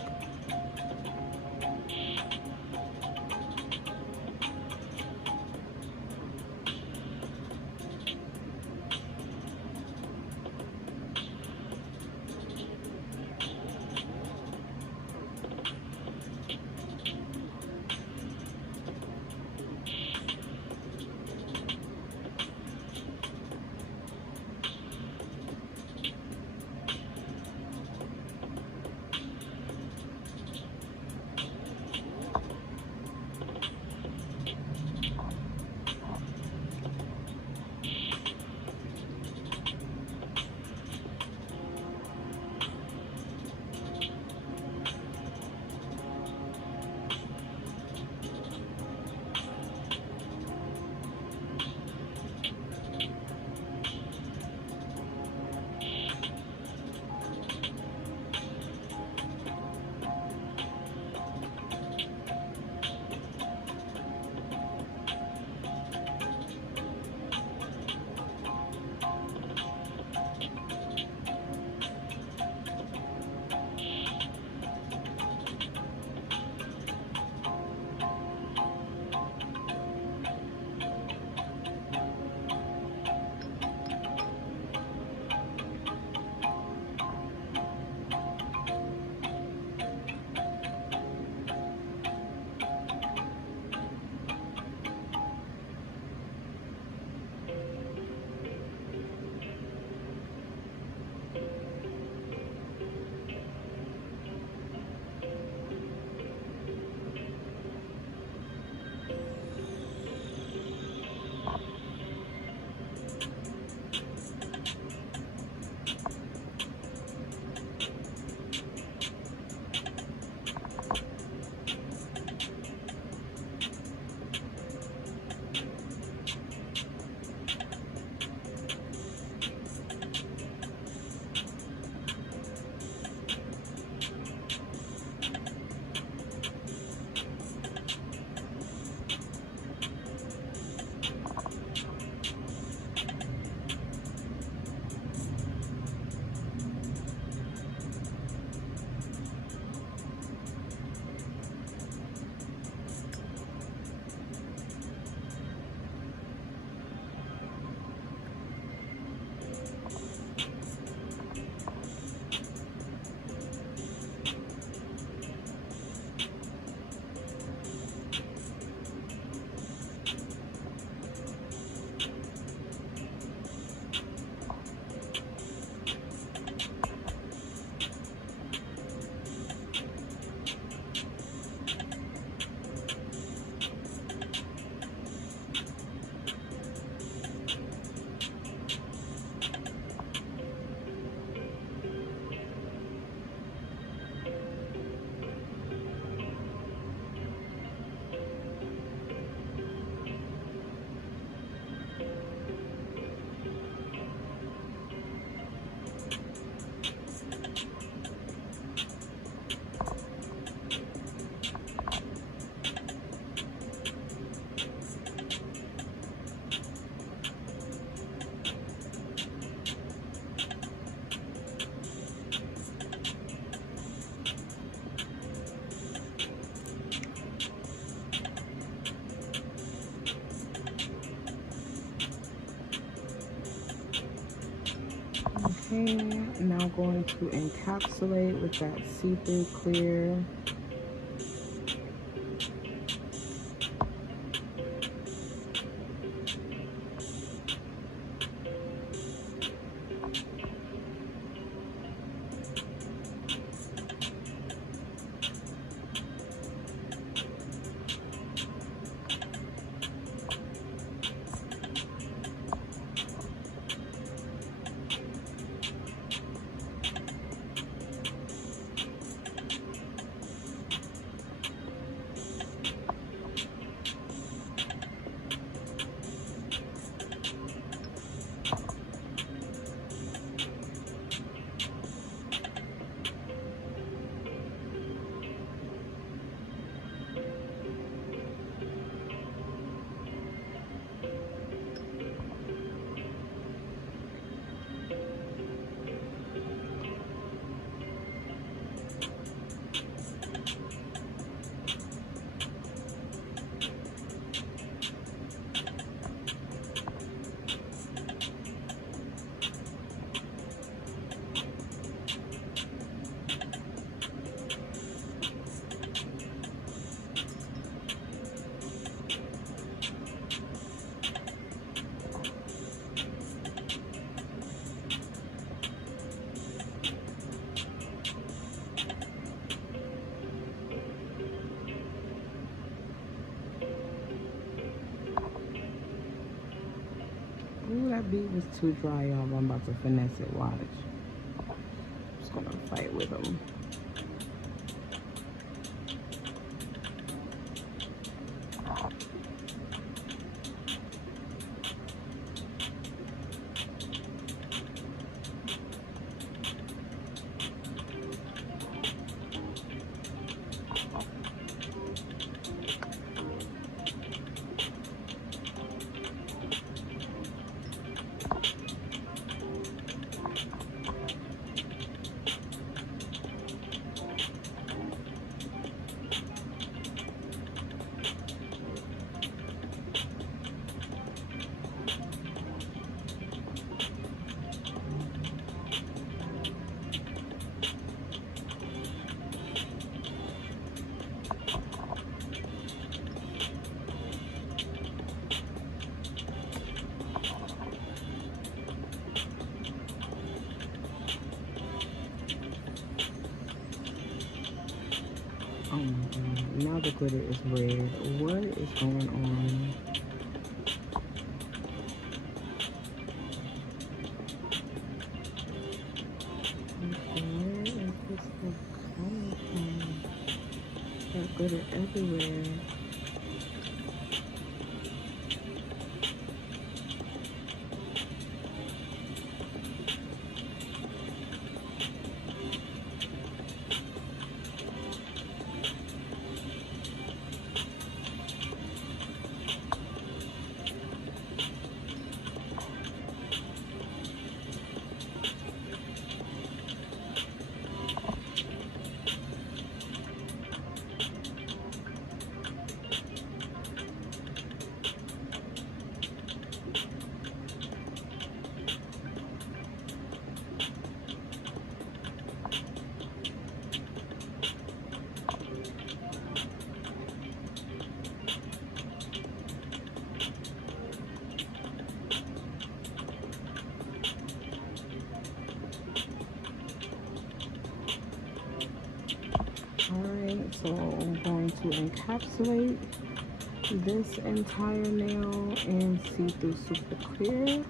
Okay, now going to encapsulate with that see-through clear. Ooh, that bead was too dry, y'all. I'm about to finesse it. Watch. I'm just gonna fight with them. Oh my god, now the glitter is red. What is going on? Okay, where is this stuff coming from? Got glitter everywhere. Alright, so I'm going to encapsulate this entire nail in see-through super clear.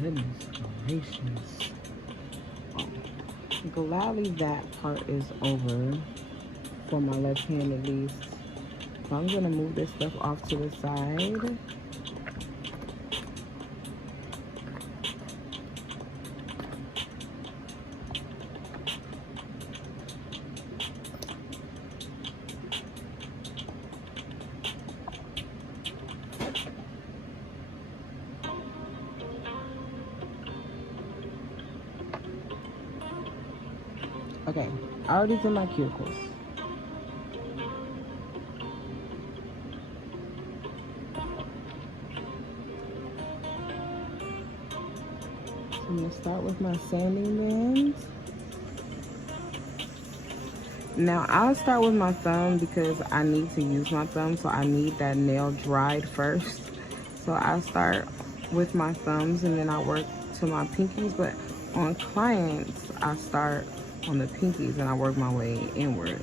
Goodness gracious. Oh, gladly that part is over for my left hand at least. So I'm gonna move this stuff off to the side. Okay, I already did my cuticles. So I'm gonna start with my sanding bands. Now I'll start with my thumb because I need to use my thumb, so I need that nail dried first. So I start with my thumbs and then I work to my pinkies, but on clients, I start on the pinkies and I work my way inward.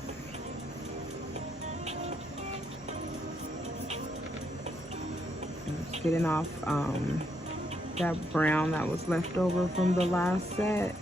I'm just getting off that brown that was left over from the last set.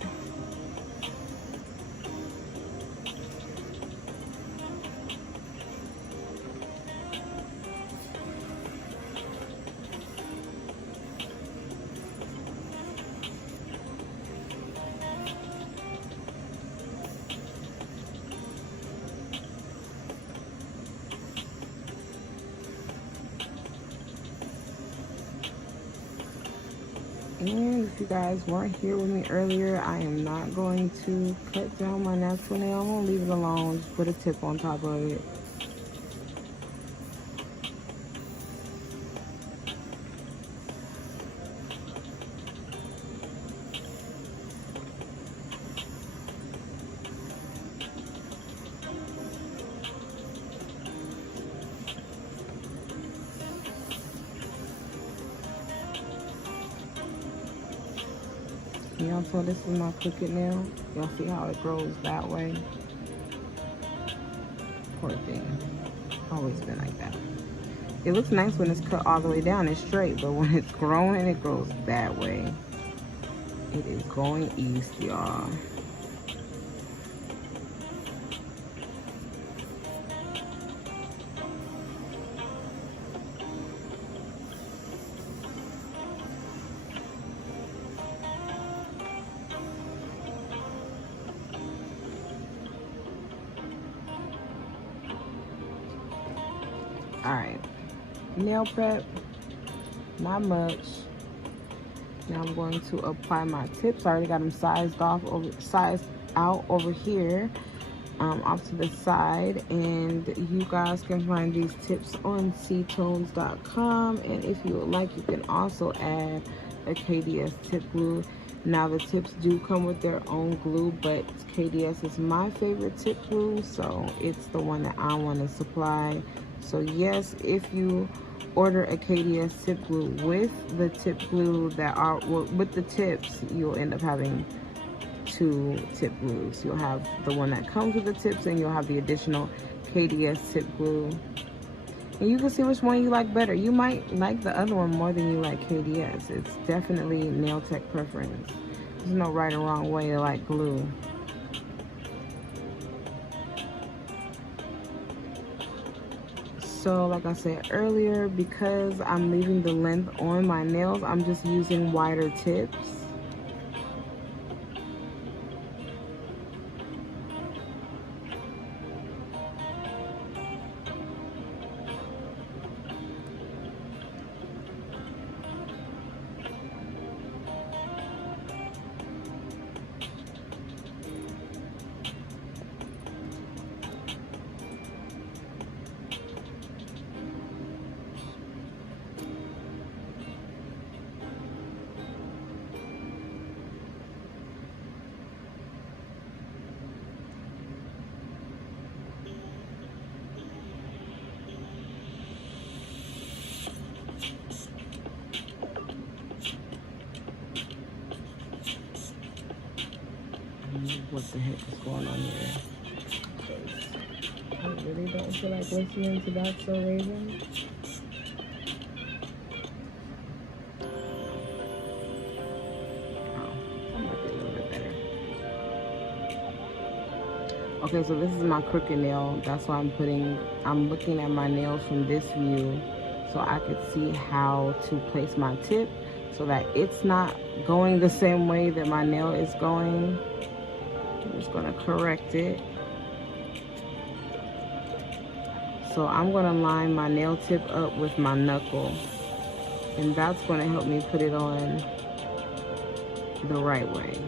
And if you guys weren't here with me earlier, I am not going to cut down my natural nail. I'm gonna leave it alone, just put a tip on top of it. Y'all, so this is my crooked nail. Y'all see how it grows that way? Poor thing. Always been like that. It looks nice when it's cut all the way down. It's straight, but when it's growing, it grows that way. It is going east, y'all. Alright, nail prep, not much. Now I'm going to apply my tips. I already got them sized out over here, off to the side. And you guys can find these tips on ctones.com. And if you would like, you can also add a Kds Tip Glue. Now the tips do come with their own glue, but Kds is my favorite tip glue, so it's the one that I want to supply. So yes, if you order a Kds Tip Glue with the tip glue that are with the tips, you'll end up having 2 tip glues. You'll have the one that comes with the tips, and you'll have the additional Kds Tip Glue. And you can see which one you like better. You might like the other one more than you like Kds. It's definitely nail tech preference. There's no right or wrong way to like glue. So like I said earlier, because I'm leaving the length on my nails, I'm just using wider tips. What the heck is going on here? I really don't feel like listening to that so Raven. Okay, so this is my crooked nail. That's why I'm looking at my nails from this view so I could see how to place my tip so that it's not going the same way that my nail is going. I'm just gonna correct it. So I'm gonna line my nail tip up with my knuckle, and that's gonna help me put it on the right way.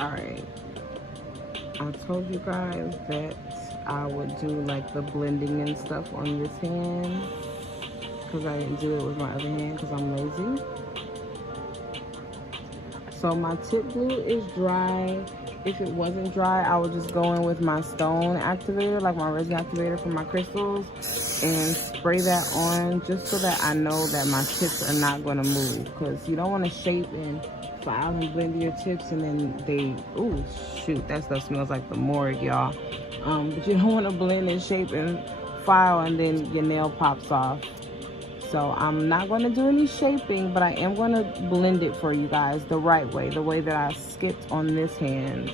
Alright, I told you guys that I would do like the blending and stuff on this hand because I didn't do it with my other hand because I'm lazy. So my tip glue is dry. If it wasn't dry, I would just go in with my stone activator, like my resin activator for my crystals, and spray that on just so that I know that my tips are not going to move, because you don't want to shape and file and blend your tips and then they, ooh, shoot, that stuff smells like the morgue, y'all. But you don't want to blend and shape and file and then your nail pops off. So I'm not going to do any shaping, but I am going to blend it for you guys the right way, the way that I skipped on this hand.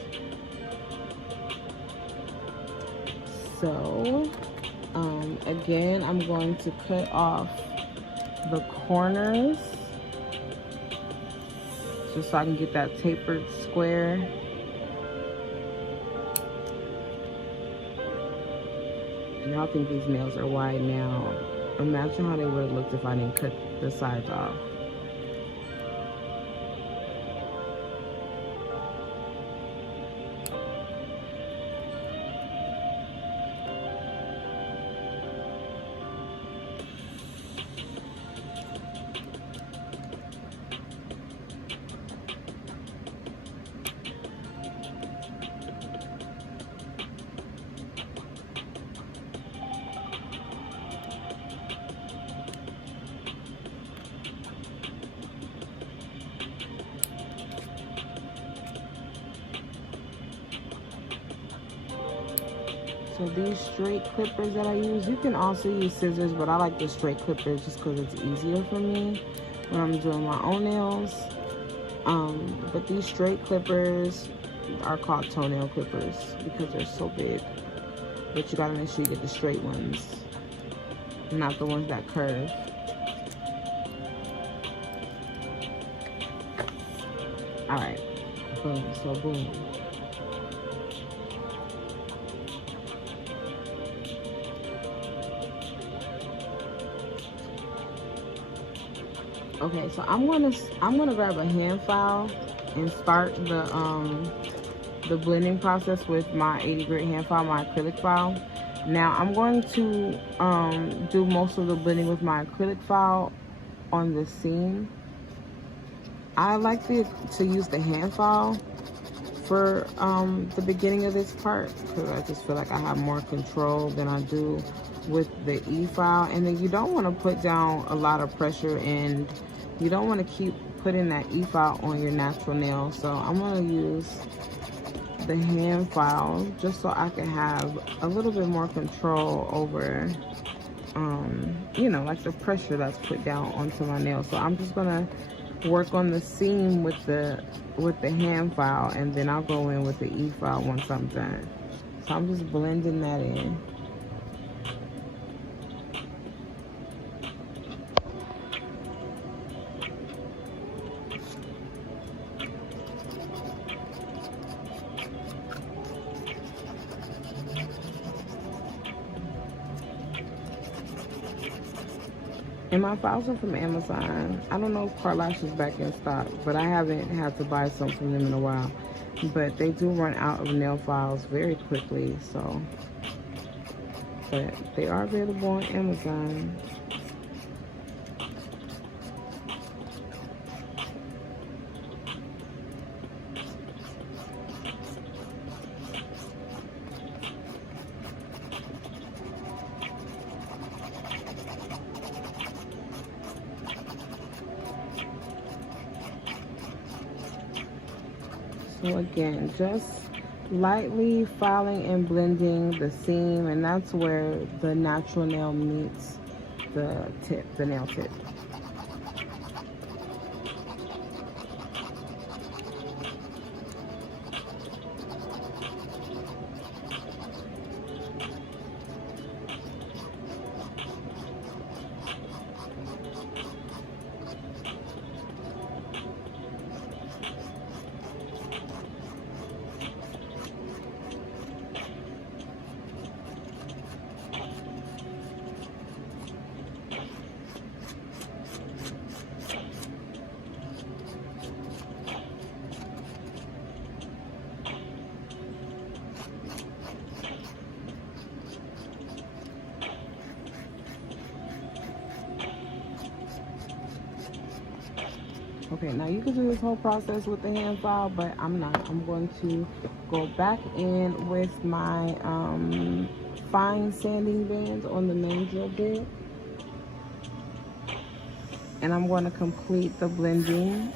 So again, I'm going to cut off the corners just so I can get that tapered square. And y'all think these nails are wide now. Imagine how they would have looked if I didn't cut the sides off. So these straight clippers that I use, you can also use scissors, but I like the straight clippers just because it's easier for me when I'm doing my own nails. But these straight clippers are called toenail clippers because they're so big. But you gotta make sure you get the straight ones, not the ones that curve. All right, boom, so boom. Okay, so I'm gonna grab a hand file and start the blending process with my 80 grit hand file, my acrylic file. Now I'm going to do most of the blending with my acrylic file on the seam. I like to use the hand file for the beginning of this part because I just feel like I have more control than I do with the E file. And then you don't want to put down a lot of pressure and you don't want to keep putting that E file on your natural nail. So I'm going to use the hand file just so I can have a little bit more control over, you know, like the pressure that's put down onto my nail. So I'm just going to work on the seam with the hand file, and then I'll go in with the E file once I'm done. So I'm just blending that in. And my files are from Amazon. I don't know if Carlash is back in stock, but I haven't had to buy some from them in a while. But they do run out of nail files very quickly, so. But they are available on Amazon. So again, just lightly filing and blending the seam, and that's where the natural nail meets the tip, the nail tip. Okay, now you can do this whole process with the hand file, but I'm not. I'm going to go back in with my fine sanding bands on the main drill bit. And I'm going to complete the blending,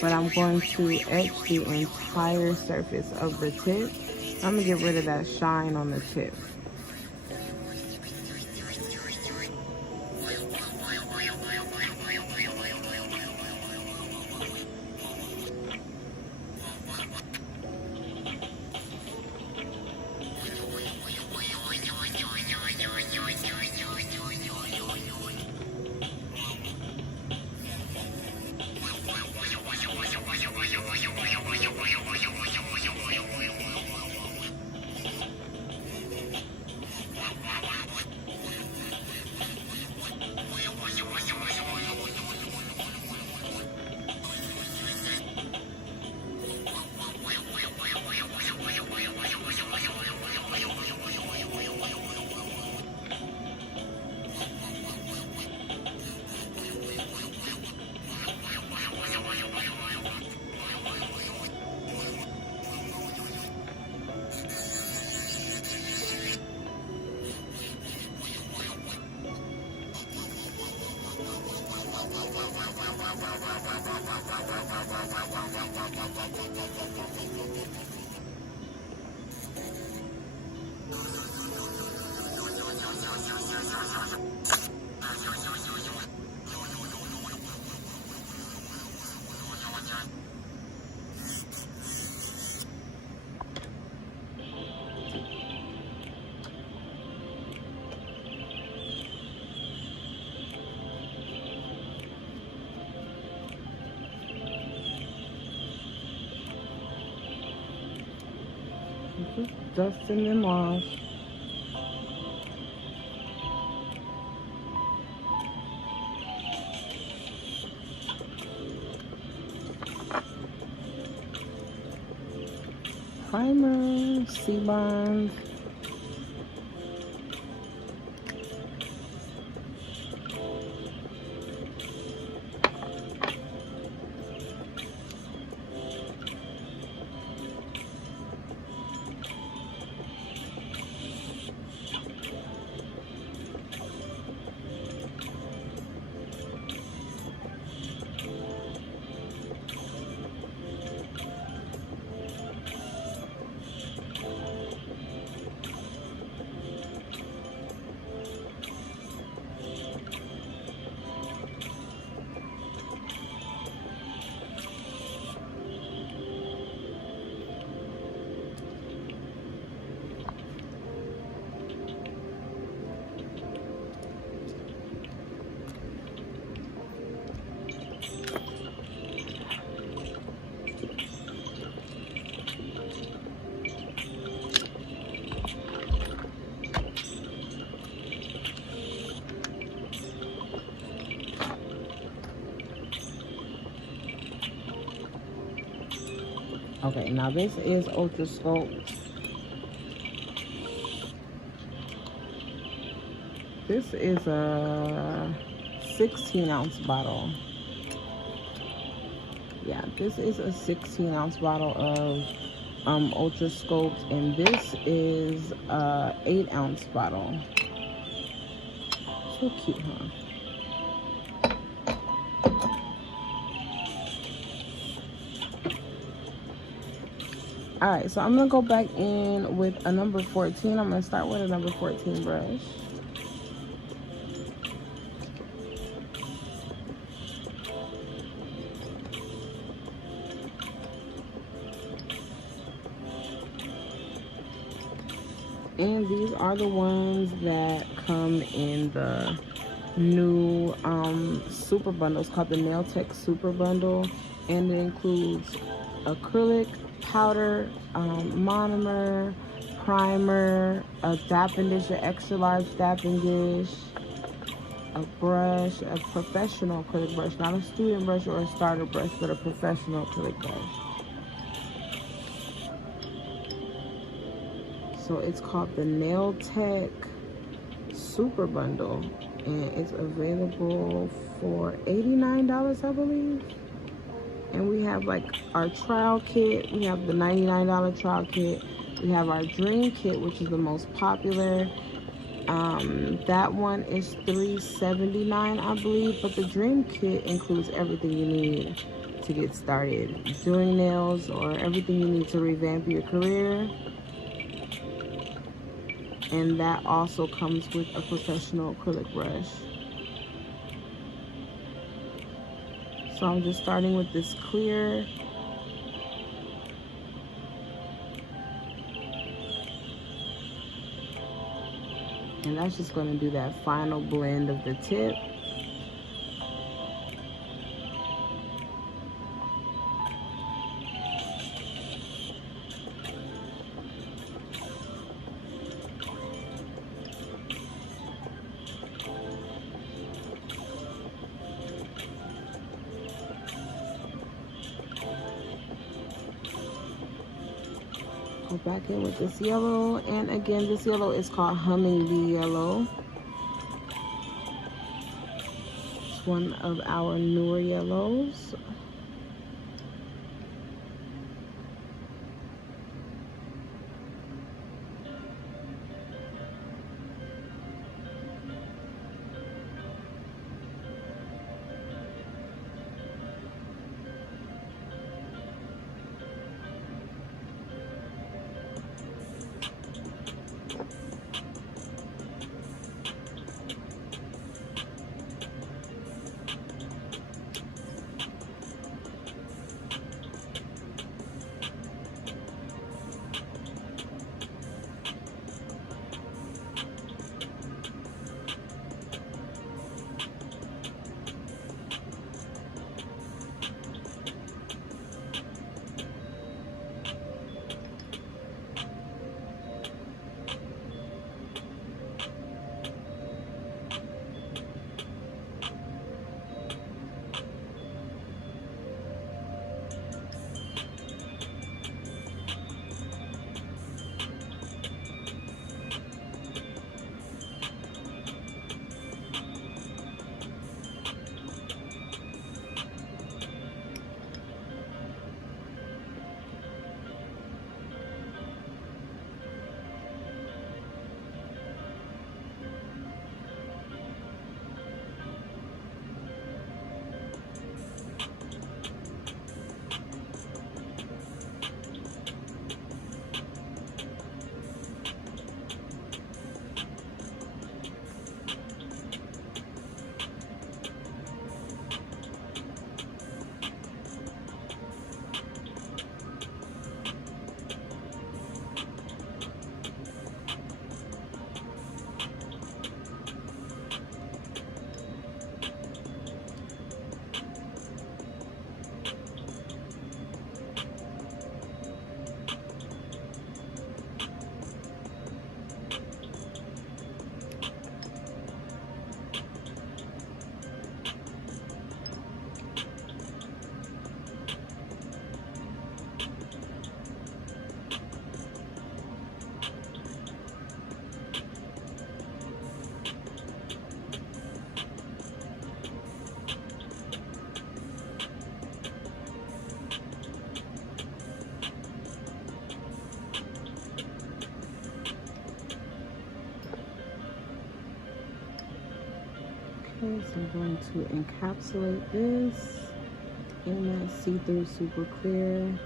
but I'm going to etch the entire surface of the tip. I'm going to get rid of that shine on the tip. Just dusting them off. Primer, C-bond. Okay, now this is Ultra Sculpt. This is a 16-ounce bottle. Yeah, this is a 16-ounce bottle of Ultra Sculpt, and this is a 8-ounce bottle. So cute, huh? All right, so I'm gonna go back in with a number 14. I'm gonna start with a number 14 brush. And these are the ones that come in the new super bundle. It's called the Nail Tech Super Bundle, and it includes acrylic, powder, monomer, primer, a dapping dish, an extra large dapping dish, a brush, a professional acrylic brush, not a student brush or a starter brush, but a professional acrylic brush. So it's called the Nail Tech Super Bundle, and it's available for $89, I believe. And we have like our trial kit. We have the $99 trial kit. We have our dream kit, which is the most popular. That one is $379, I believe, but the dream kit includes everything you need to get started doing nails, or everything you need to revamp your career. And that also comes with a professional acrylic brush. So I'm just starting with this clear. And that's just going to do that final blend of the tip. Go back in with this yellow, and again, this yellow is called Hummingbi Yellow. It's one of our newer yellows. Okay, so I'm going to encapsulate this in that see-through super clear.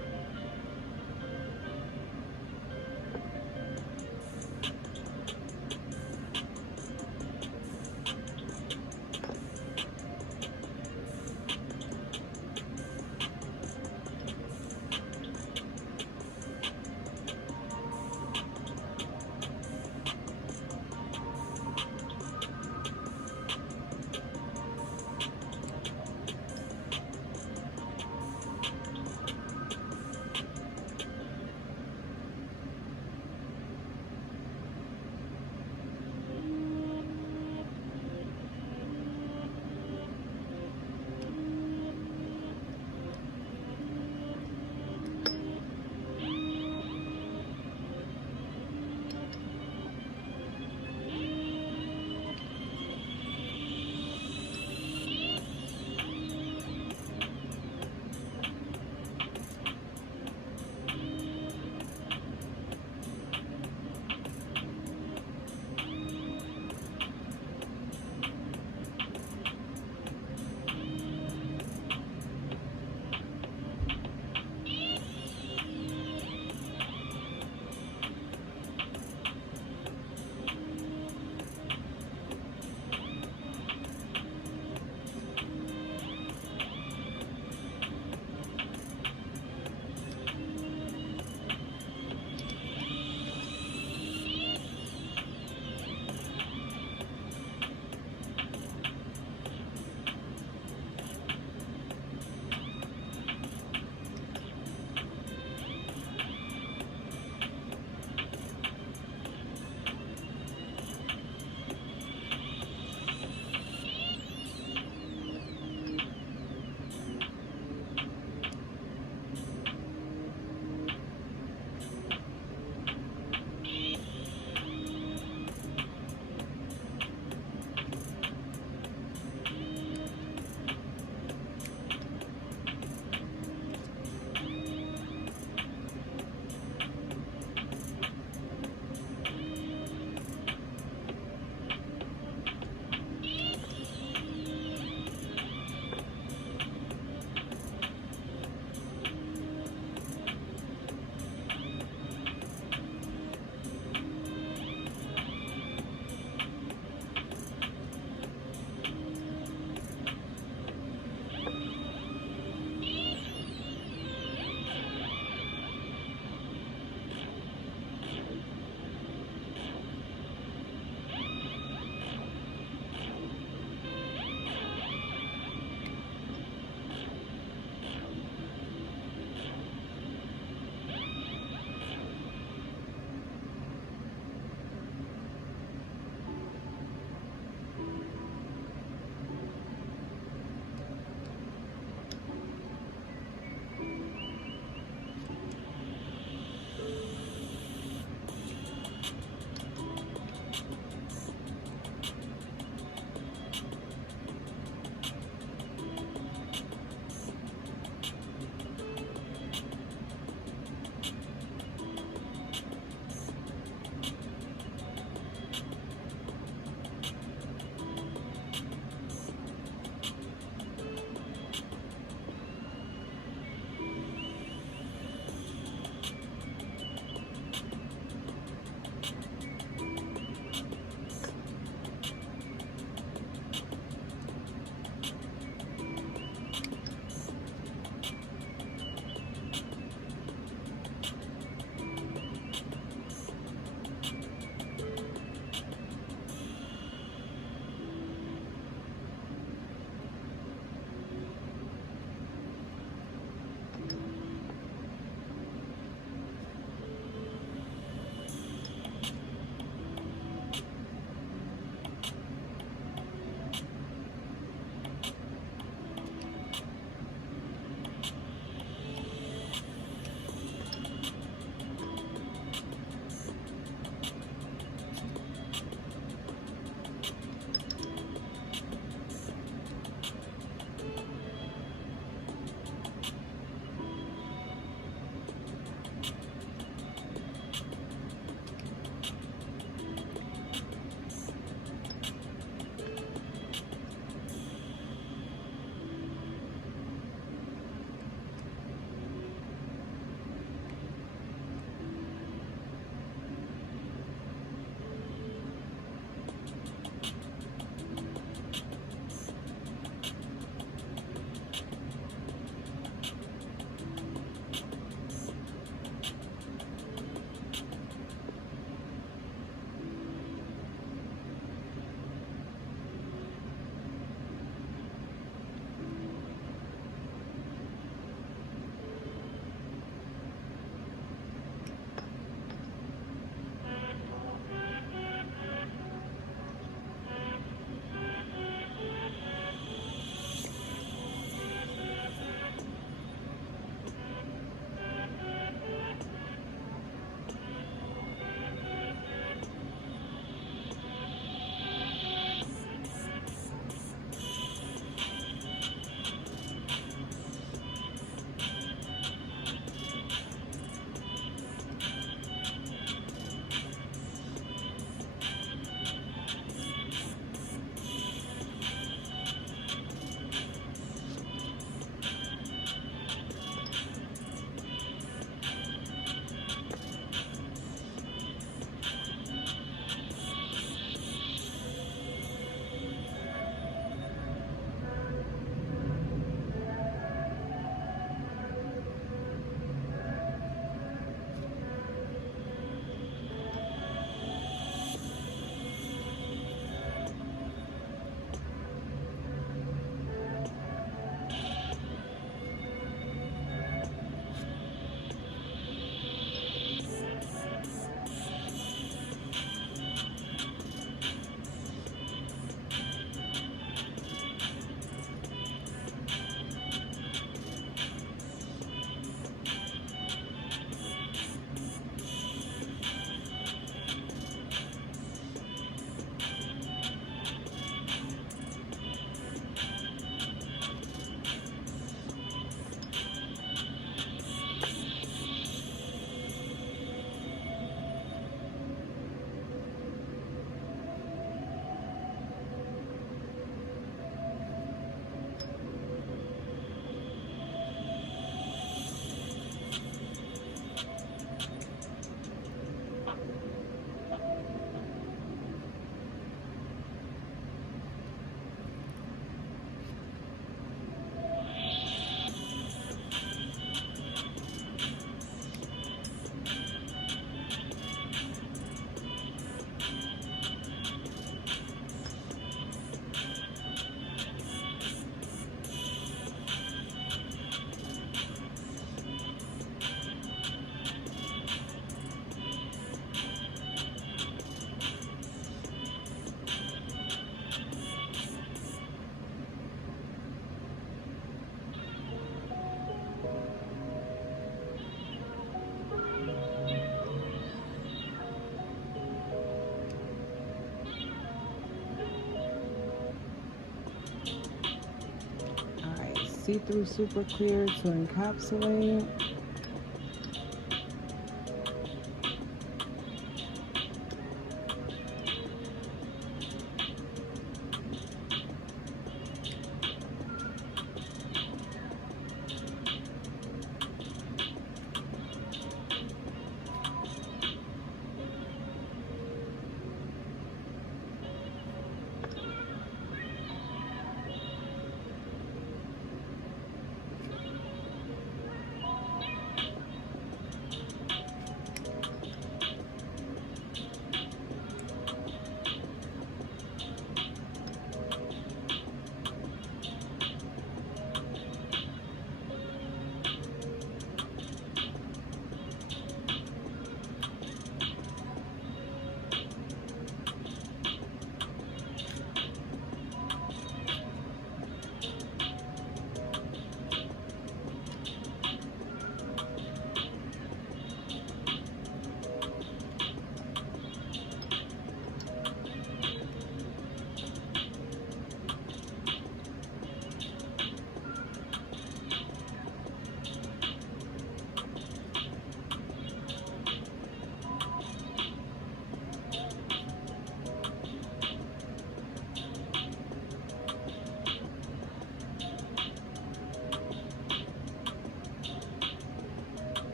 see-through super clear to encapsulate.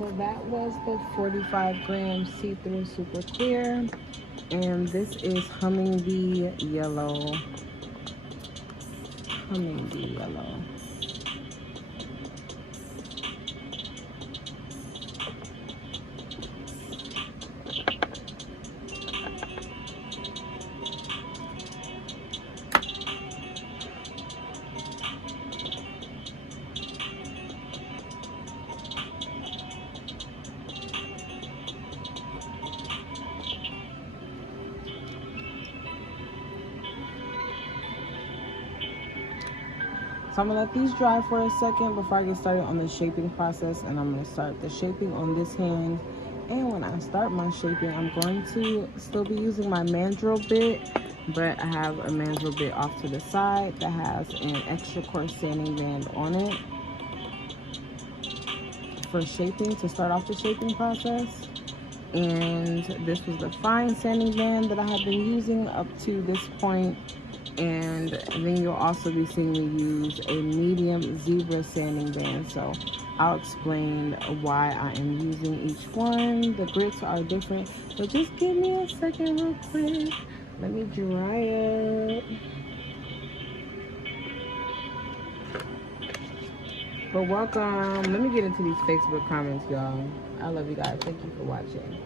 so that was the 45-gram see-through super clear, and this is Hummingbi Yellow. Hummingbi Yellow. So I'm gonna let these dry for a second before I get started on the shaping process, and I'm gonna start the shaping on this hand. And when I start my shaping, I'm going to still be using my mandrel bit, but I have a mandrel bit off to the side that has an extra coarse sanding band on it for shaping, to start off the shaping process. And this was the fine sanding band that I have been using up to this point. And then you'll also be seeing me use a medium zebra sanding band. So I'll explain why I am using each one. The grits are different, but just give me a second real quick. Let me dry it. But welcome. Let me get into these Facebook comments, y'all. I love you guys. Thank you for watching.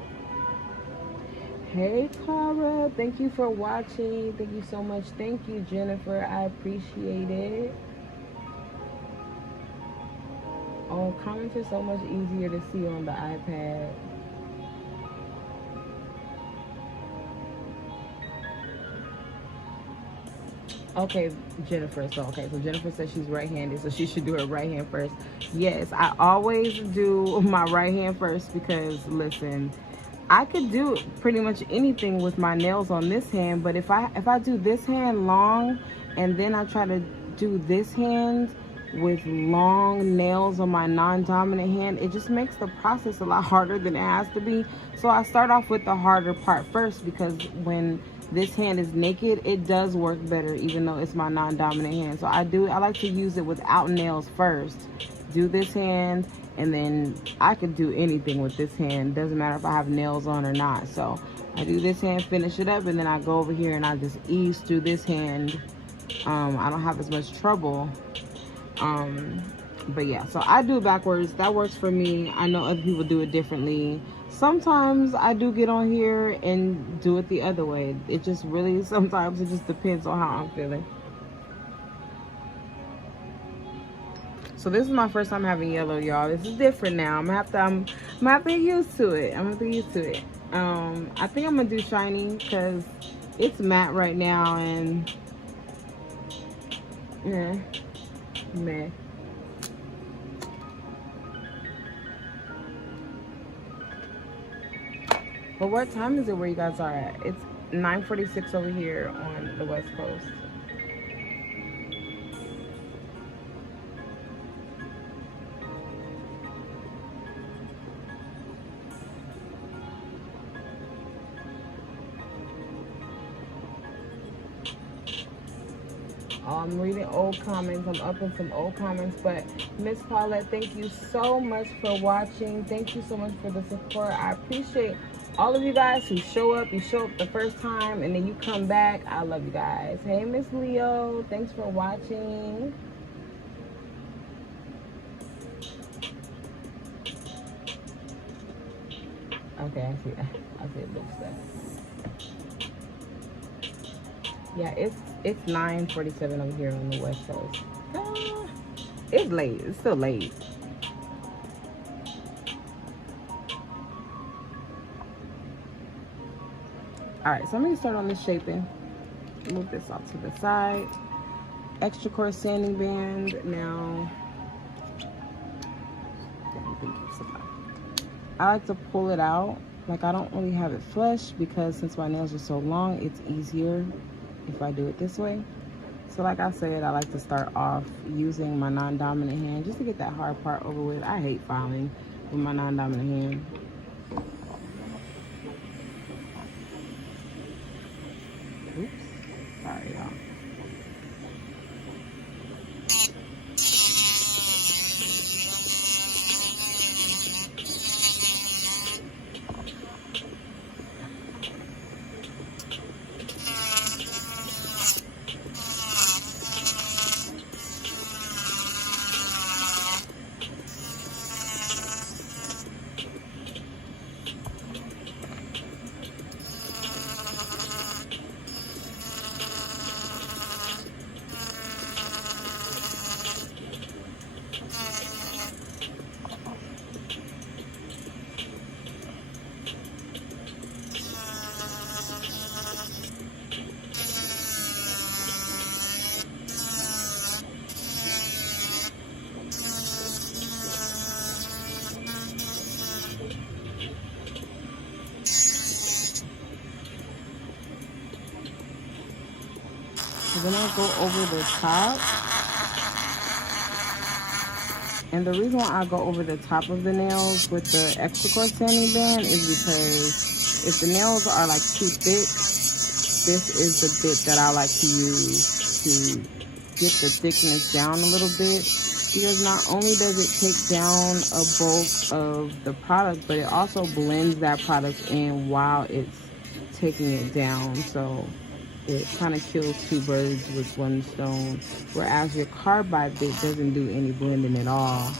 Hey Cara, thank you for watching. Thank you so much. Thank you, Jennifer. I appreciate it. Oh, comments are so much easier to see on the iPad. Okay, Jennifer. So Jennifer says she's right-handed, so she should do her right hand first. Yes, I always do my right hand first because, listen, I could do pretty much anything with my nails on this hand, but if I do this hand long and then I try to do this hand with long nails on my non-dominant hand, it just makes the process a lot harder than it has to be. So I start off with the harder part first, because when this hand is naked, it does work better even though it's my non-dominant hand. So I like to use it without nails first. Do this hand, and then I could do anything with this hand. Doesn't matter if I have nails on or not. So I do this hand, finish it up, and then I go over here and I just ease through this hand. I don't have as much trouble. But yeah, so I do it backwards. That works for me. I know other people do it differently. Sometimes I do get on here and do it the other way. It just really, sometimes it just depends on how I'm feeling. So this is my first time having yellow, y'all. This is different now. I'm gonna have to get used to it. I think I'm gonna do shiny because it's matte right now, and yeah, meh. But what time is it where you guys are at? It's 9:46 over here on the West Coast. Oh, I'm reading old comments. I'm up in some old comments. But Miss Paulette, thank you so much for watching. Thank you so much for the support. I appreciate all of you guys who show up. You show up the first time and then you come back. I love you guys. Hey, Miss Leo. Thanks for watching. Okay, I see it looks like. Yeah, it's 9:47 over here on the West Coast. It's late. It's still late. All right, so I'm gonna start on this shaping. Move this off to the side. Extra coarse sanding band. Now, I like to pull it out. Like, I don't really have it flush because since my nails are so long, it's easier if I do it this way. So like I said, I like to start off using my non-dominant hand just to get that hard part over with. I hate filing with my non-dominant hand. Oops, sorry y'all. So then I go over the top. And the reason why I go over the top of the nails with the extra coarse sanding band is because if the nails are like too thick, this is the bit that I like to use to get the thickness down a little bit. Because not only does it take down a bulk of the product, but it also blends that product in while it's taking it down. So it kind of kills two birds with one stone. Whereas your carbide bit doesn't do any blending at all.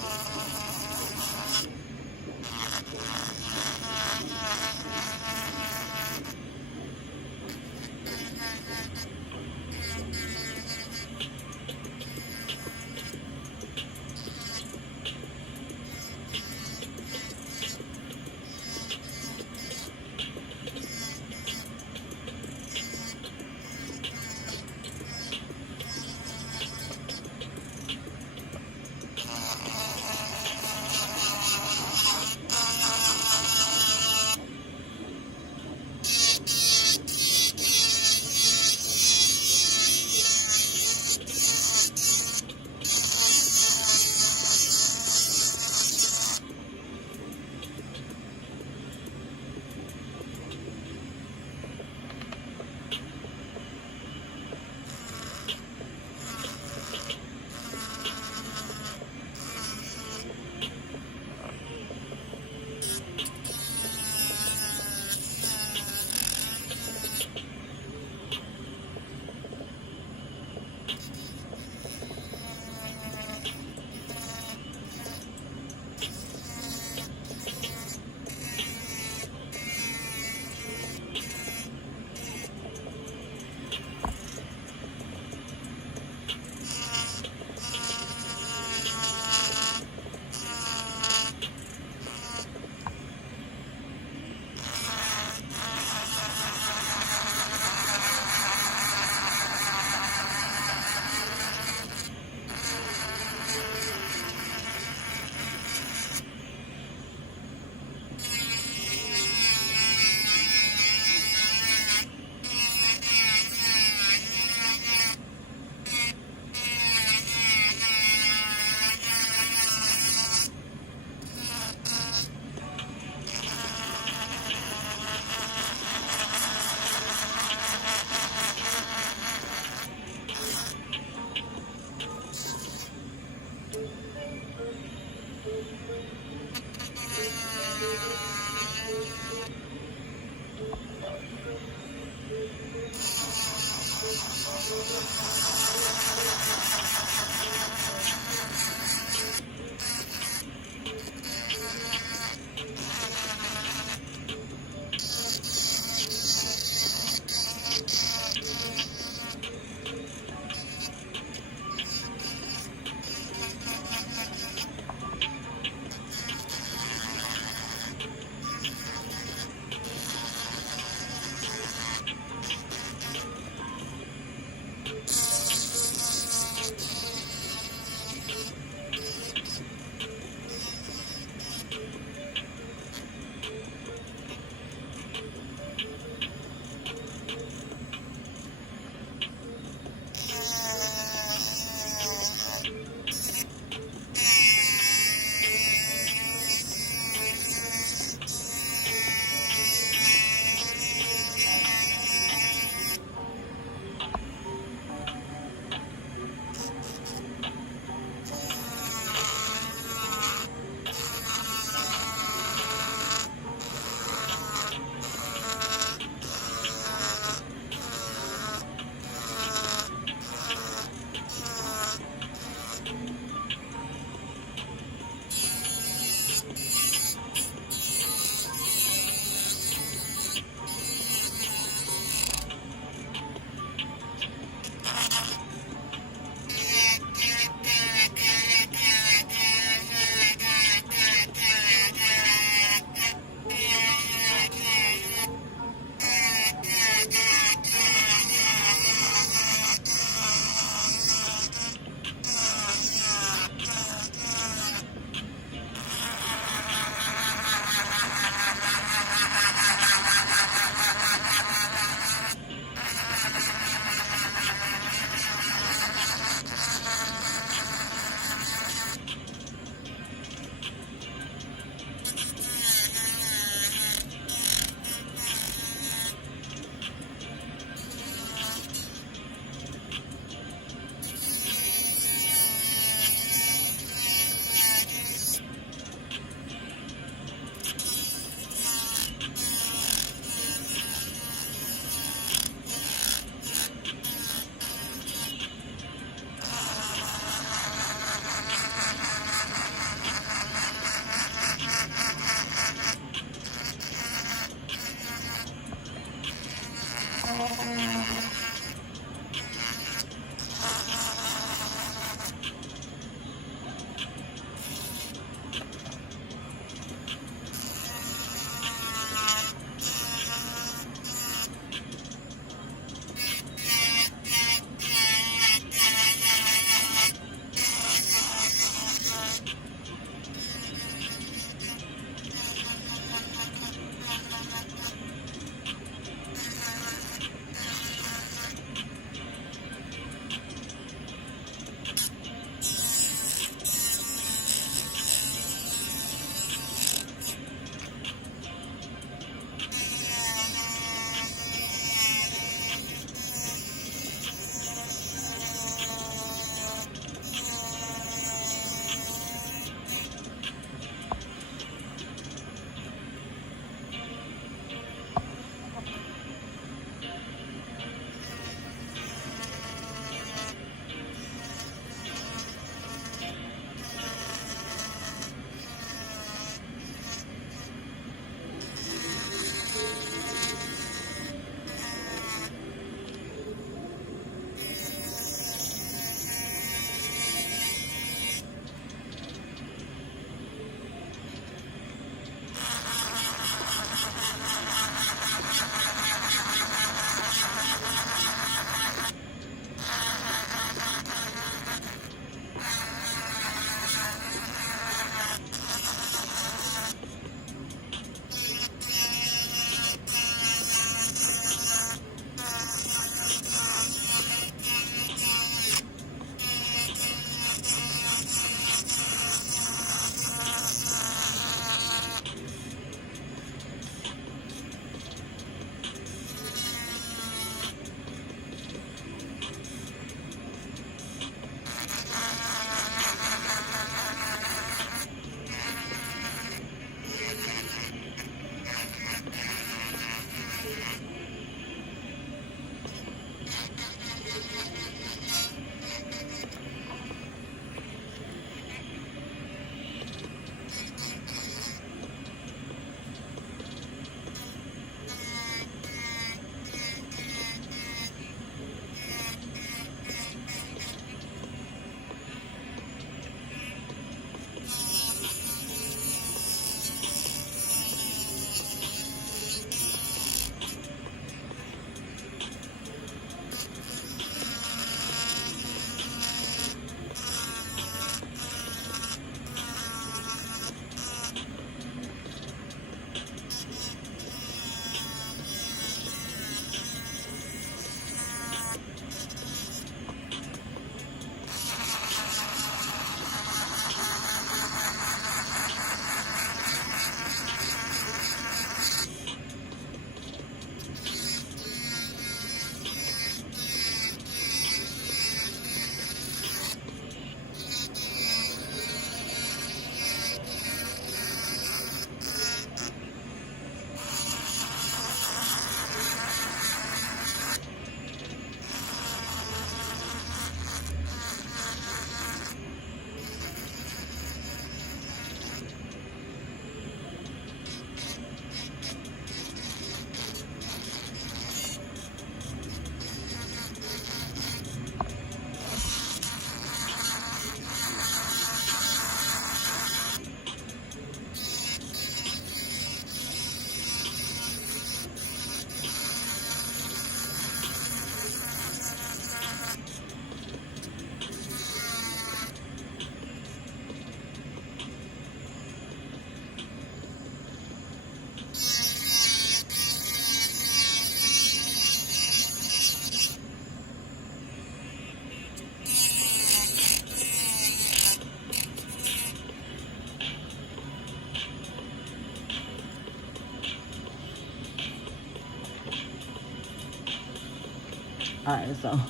All right, so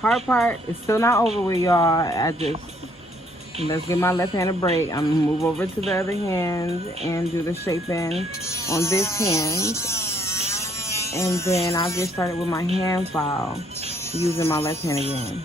hard part is still not over with, y'all. Let's give my left hand a break. I'm gonna move over to the other hand and do the shaping on this hand. And then I'll get started with my hand file using my left hand again.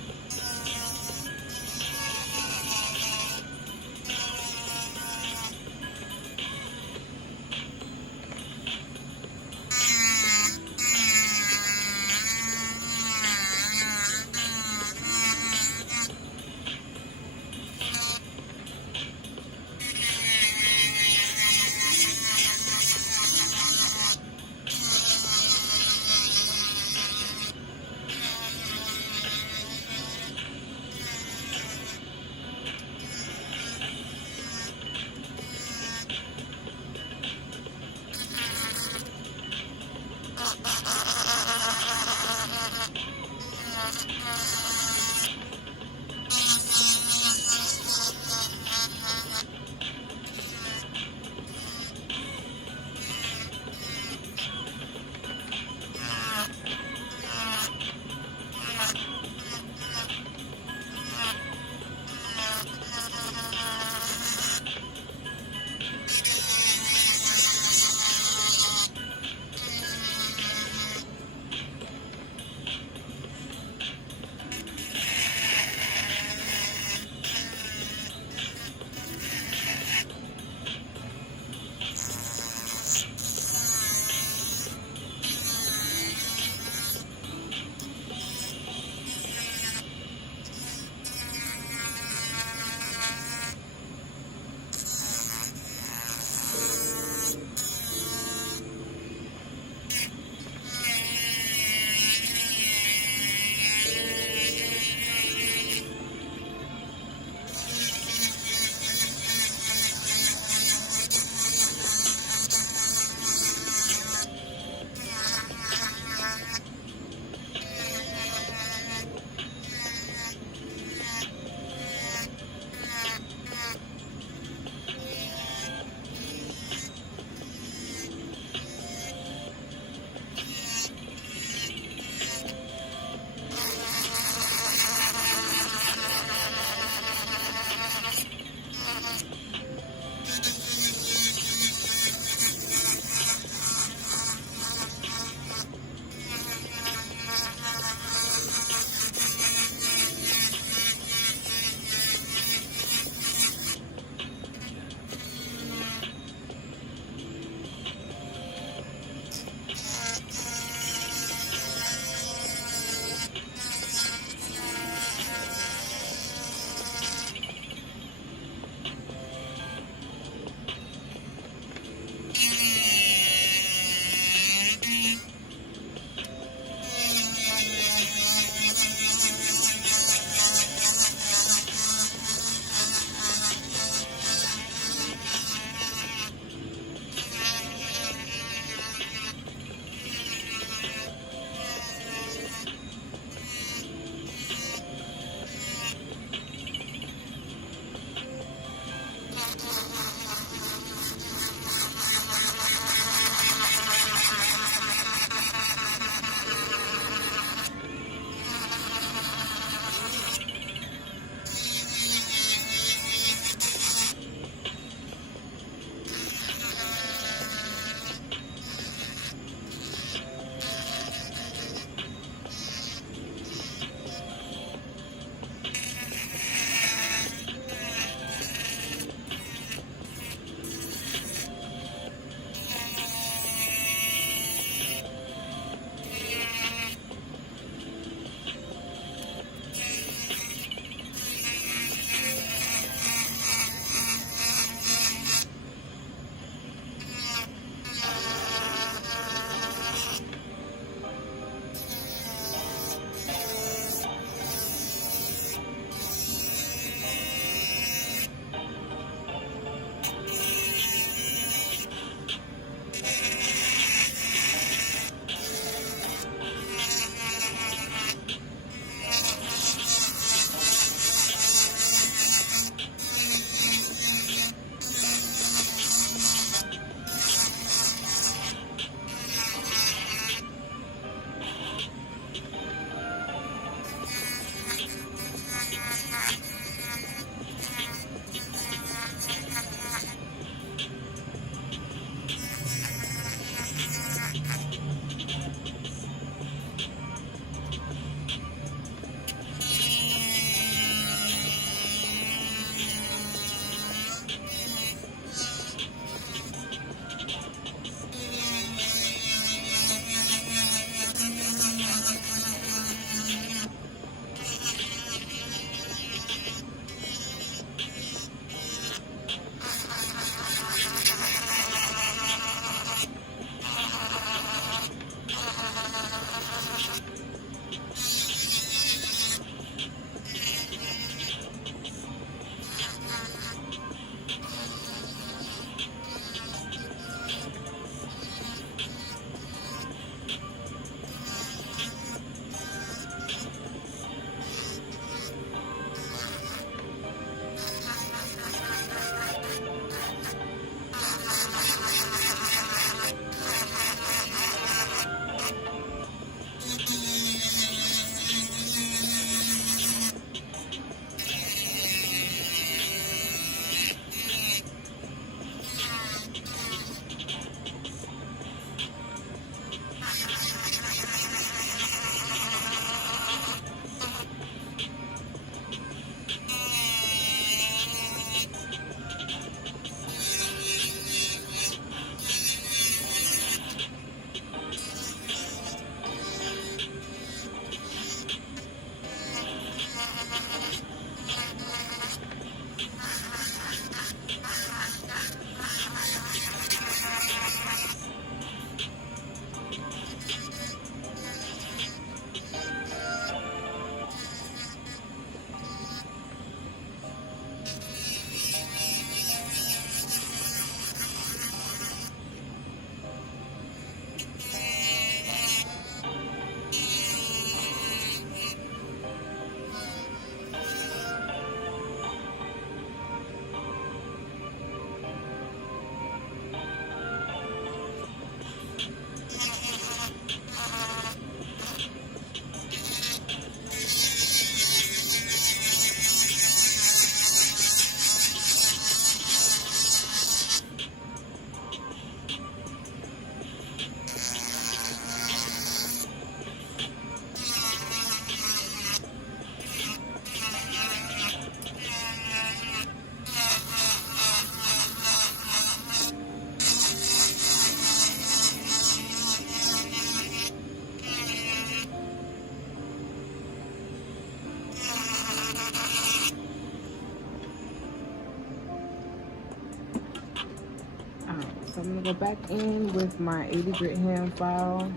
So I'm gonna go back in with my 80 grit hand file.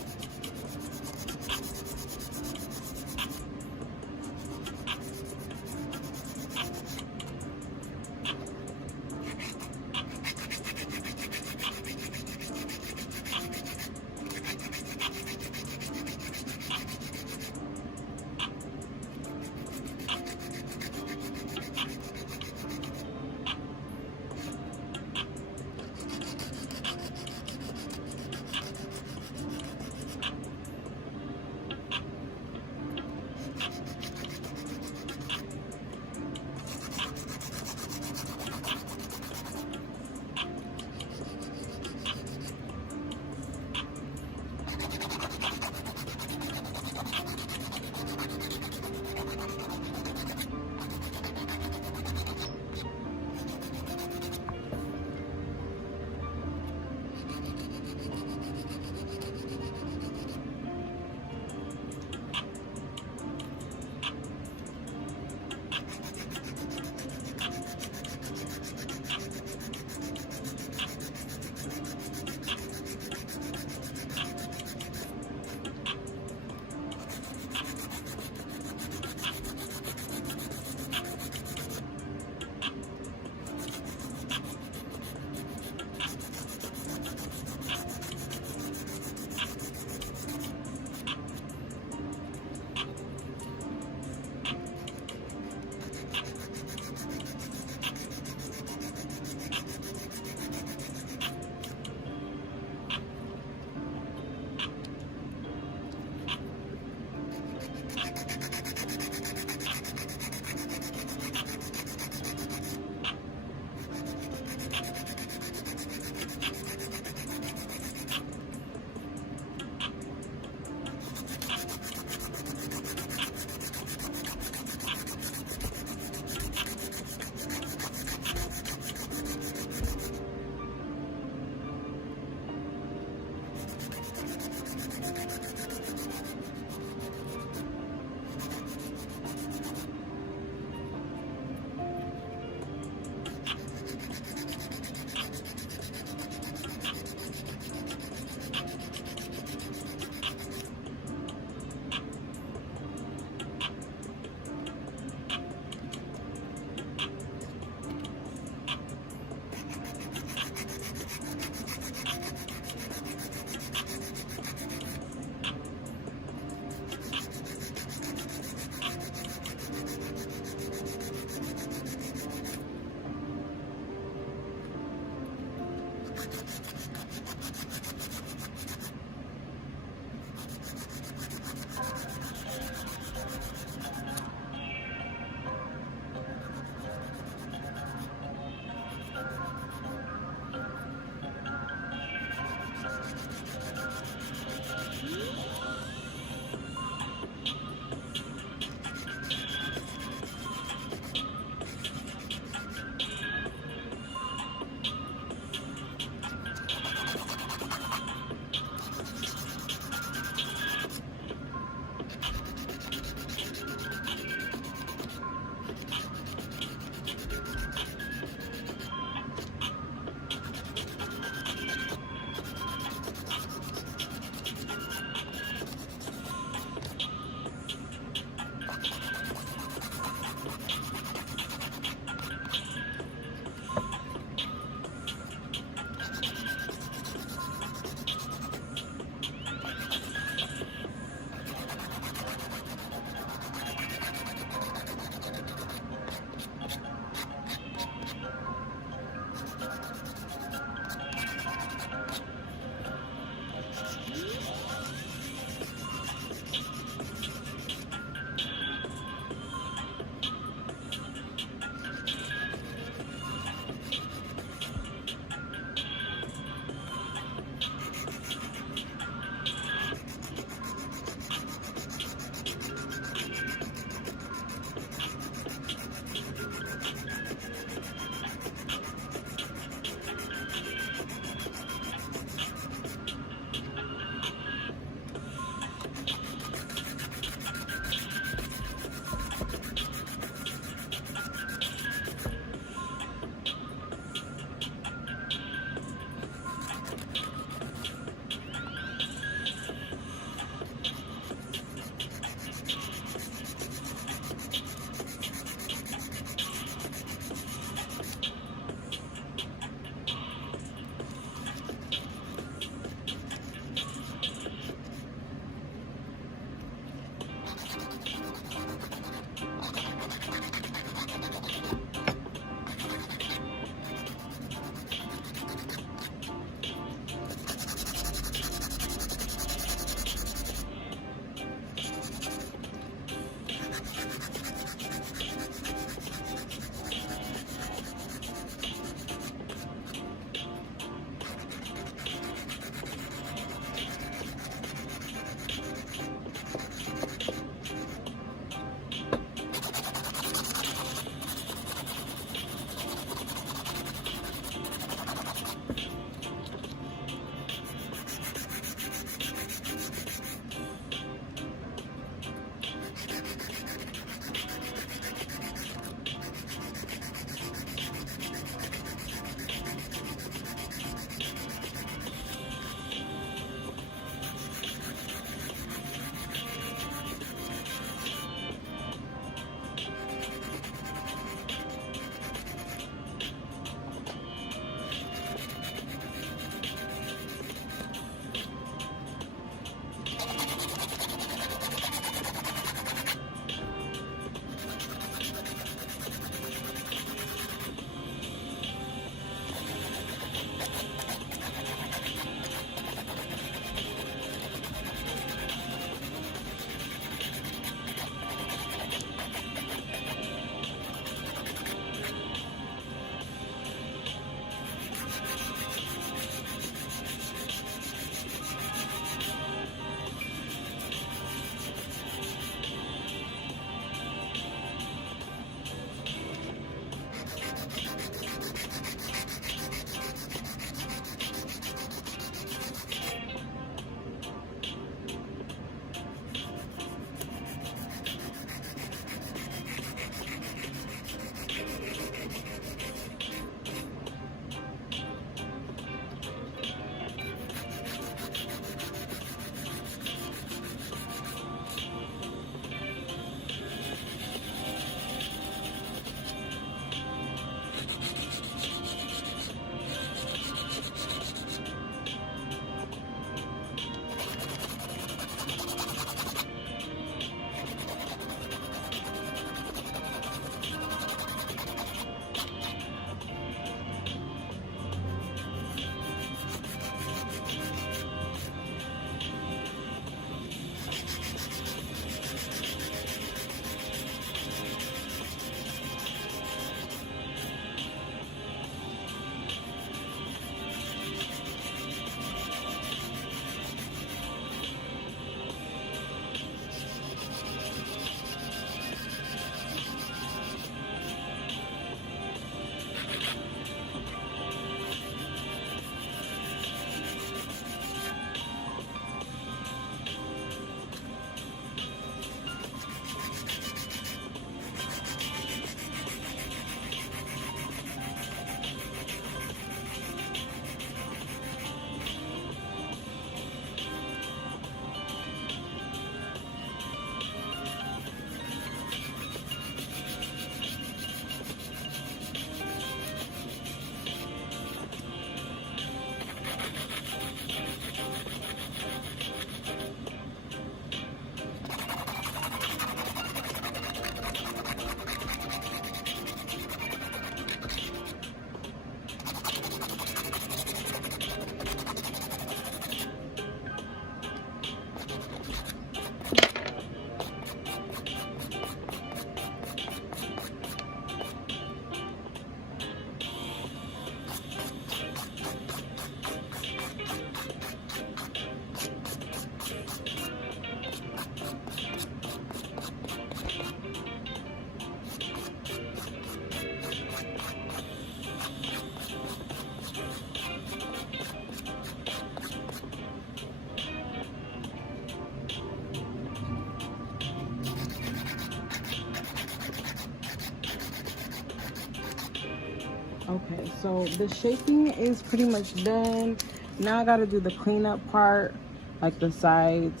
Okay, so the shaping is pretty much done. Now I gotta do the cleanup part, like the sides.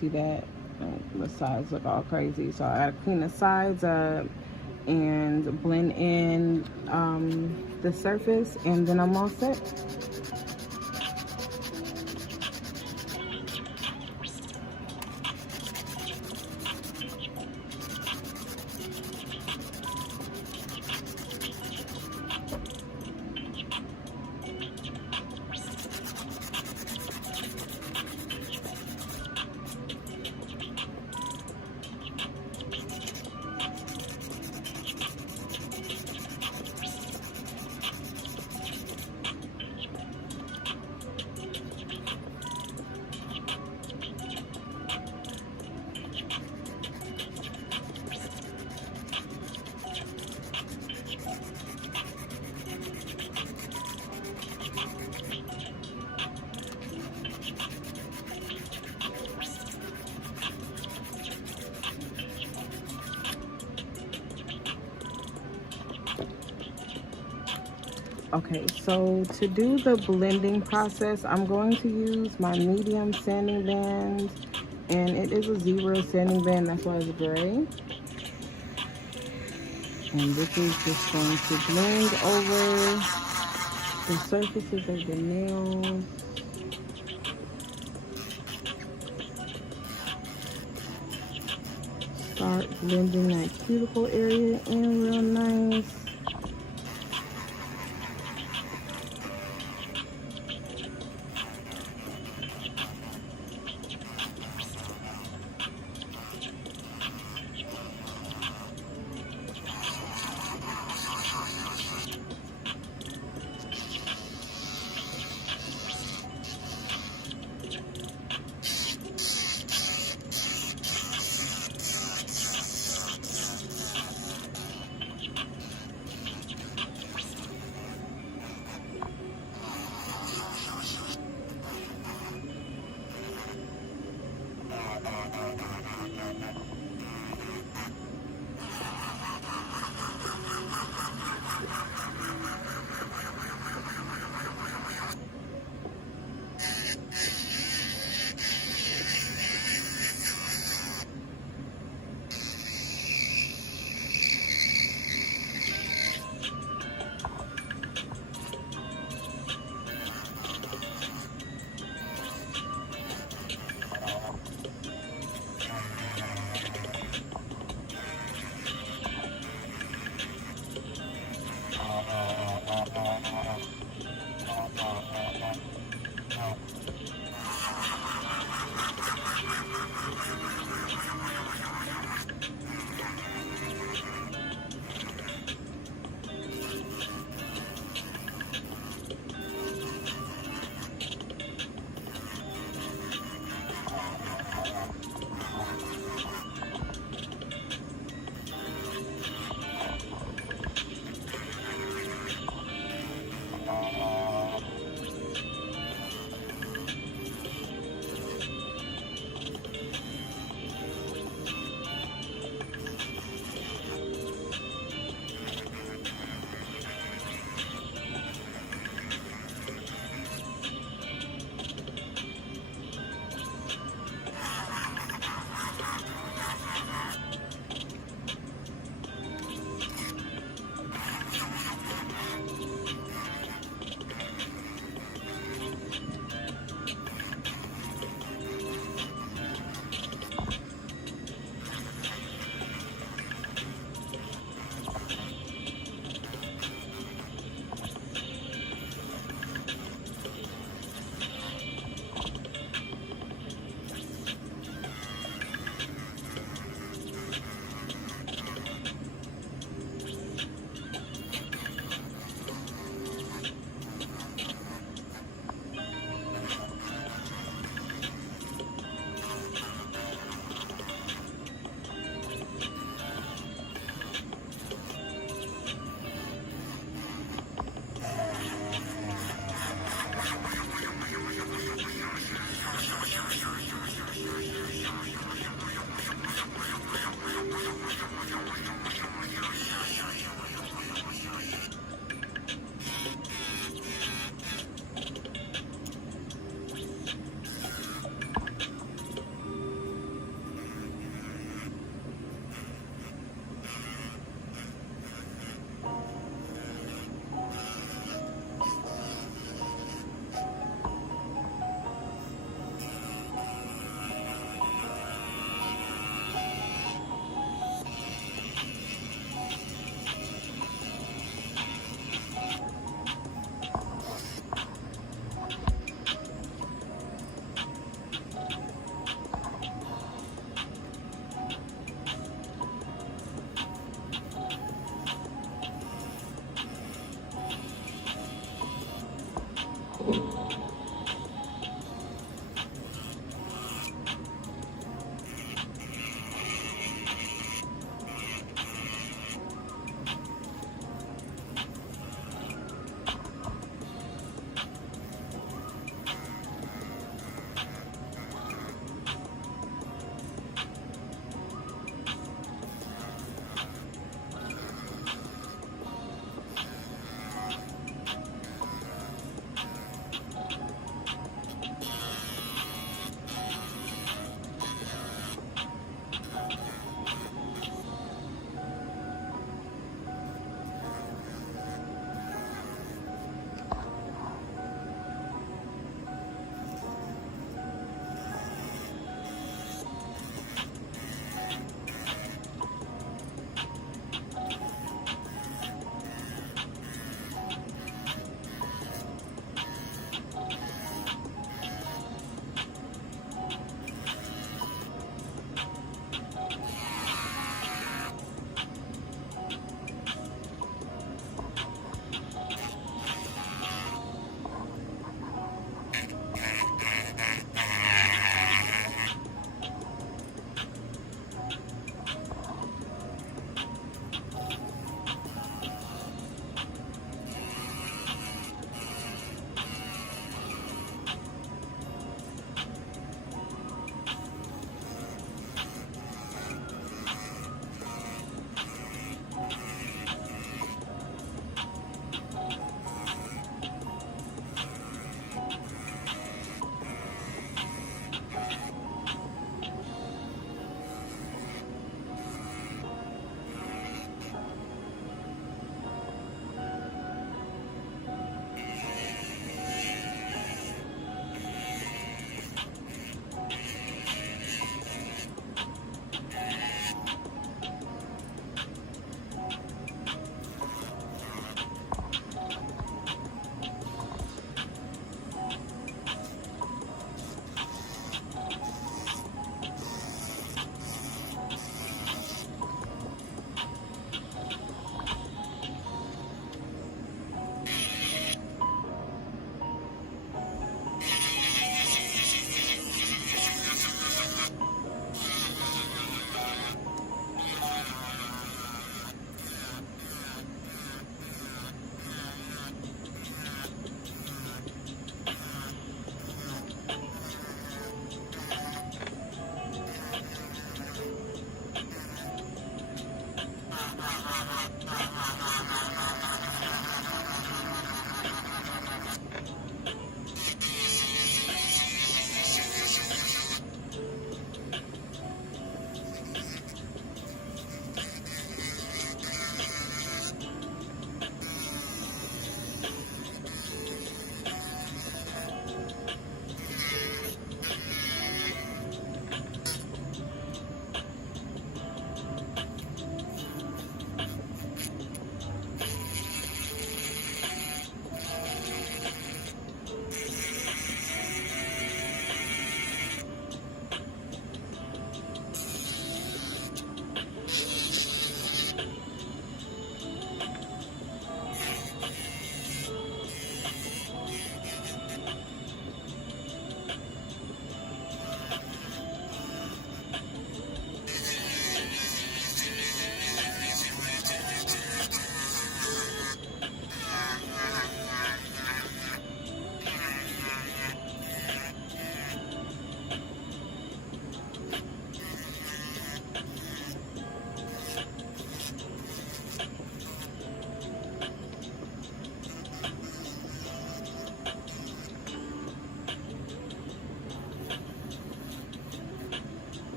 See that? The sides look all crazy. So I gotta clean the sides up and blend in the surface, and then I'm all set. Okay, so to do the blending process, I'm going to use my medium sanding band, and it is a 0 sanding band, that's why it's gray. And this is just going to blend over the surfaces of the nails. Start blending that cuticle area in real nice.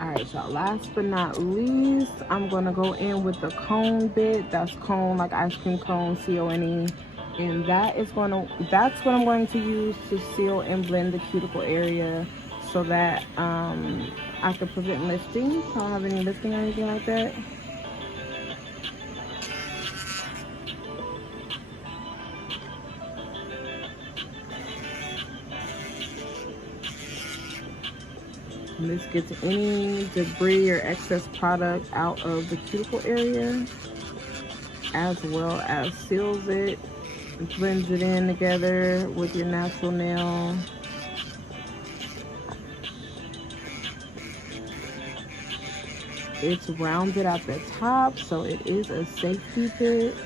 Alright, so last but not least, I'm gonna go in with the cone bit. That's cone, like ice cream cone, C-O-N-E. And that's what I'm going to use to seal and blend the cuticle area so that I can prevent lifting. I don't have any lifting or anything like that. And this gets any debris or excess product out of the cuticle area, as well as seals it, blends it in together with your natural nail. It's rounded at the top, so it is a safety bit.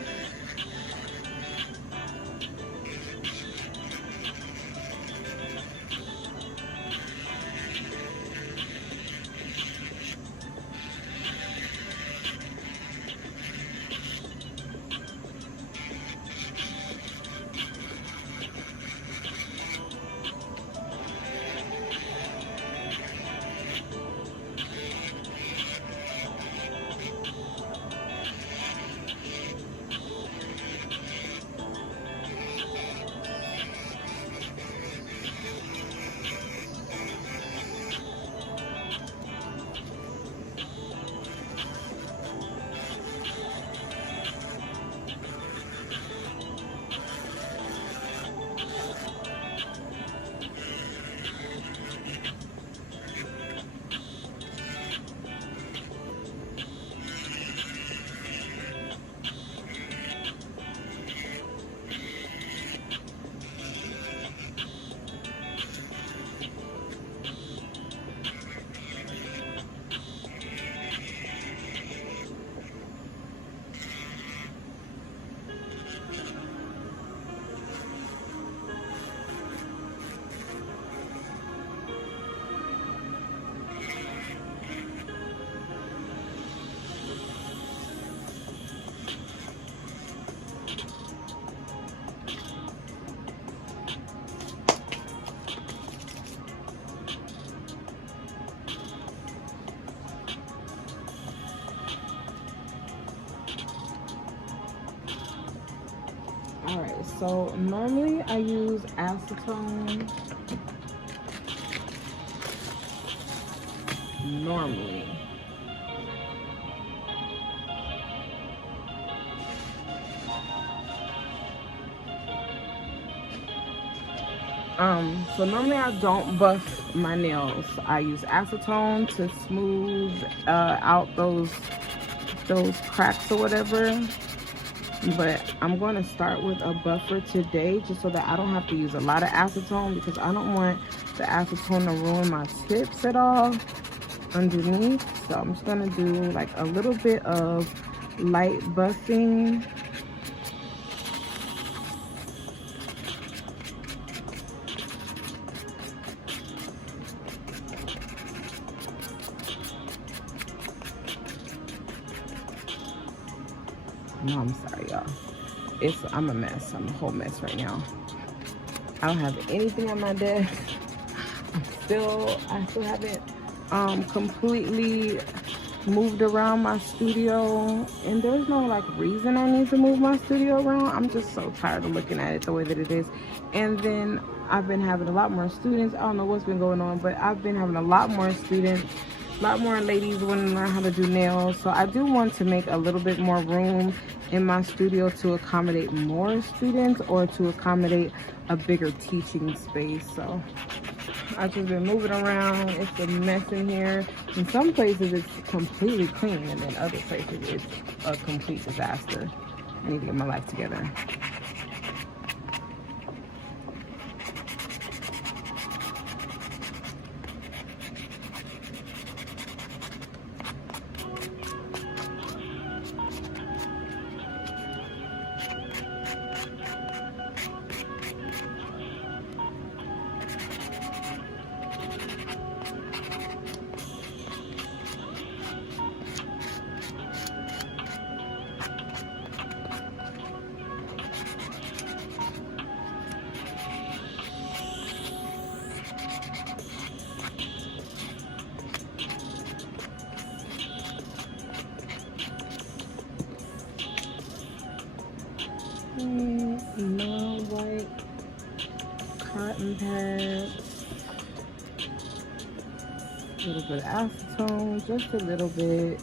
Alright, so normally I use acetone. Normally. So normally I don't buff my nails. I use acetone to smooth out those cracks or whatever. But I'm going to start with a buffer today just so that I don't have to use a lot of acetone, because I don't want the acetone to ruin my tips at all underneath. So I'm just going to do like a little bit of light buffing. No, I'm sorry, y'all. I'm a mess. I'm a whole mess right now. I don't have anything on my desk. I still haven't completely moved around my studio, and there's no like reason I need to move my studio around. I'm just so tired of looking at it the way that it is. And then I've been having a lot more students. I don't know what's been going on, but I've been having a lot more students. A lot more ladies want to learn how to do nails, so I do want to make a little bit more room in my studio to accommodate more students or to accommodate a bigger teaching space. So I've just been moving around. It's a mess in here. In some places it's completely clean, and then other places it's a complete disaster. I need to get my life together. cotton pads. A little bit of acetone, just a little bit.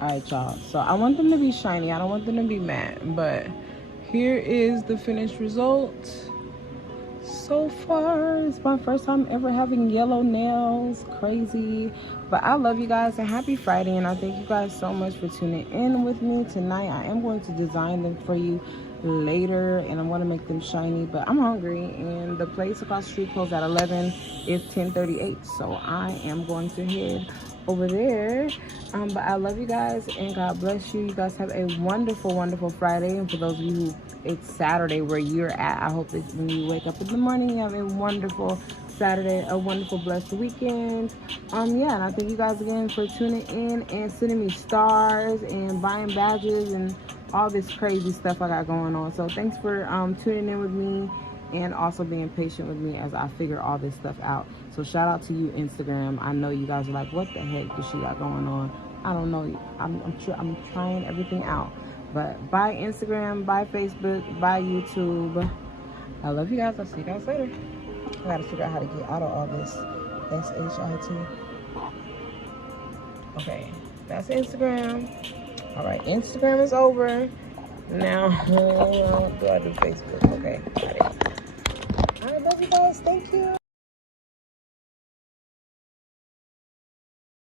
Alright, y'all, so I want them to be shiny. I don't want them to be matte, but here is the finished result. So far, it's my first time ever having yellow nails. Crazy. But I love you guys and happy Friday, and I thank you guys so much for tuning in with me tonight. I am going to design them for you later, and I'm going to make them shiny, but I'm hungry, and the place across the street closed at 11. It's 10:38, so I am going to head over there. But I love you guys and God bless you. You guys have a wonderful, wonderful Friday. And for those of you who it's Saturday where you're at, I hope that when you wake up in the morning, you have a wonderful Saturday, a wonderful, blessed weekend. Yeah, and I thank you guys again for tuning in and sending me stars and buying badges and all this crazy stuff I got going on. So thanks for tuning in with me and also being patient with me as I figure all this stuff out. So shout out to you, Instagram. I know you guys are like, what the heck does she got going on? I don't know. I'm trying everything out. But bye Instagram, bye Facebook, bye YouTube. I love you guys. I'll see you guys later. I gotta figure out how to get out of all this. S-H-I-T. Okay, that's Instagram. All right, Instagram is over. Now, do I do Facebook? Okay, got it. I love you guys. Thank you.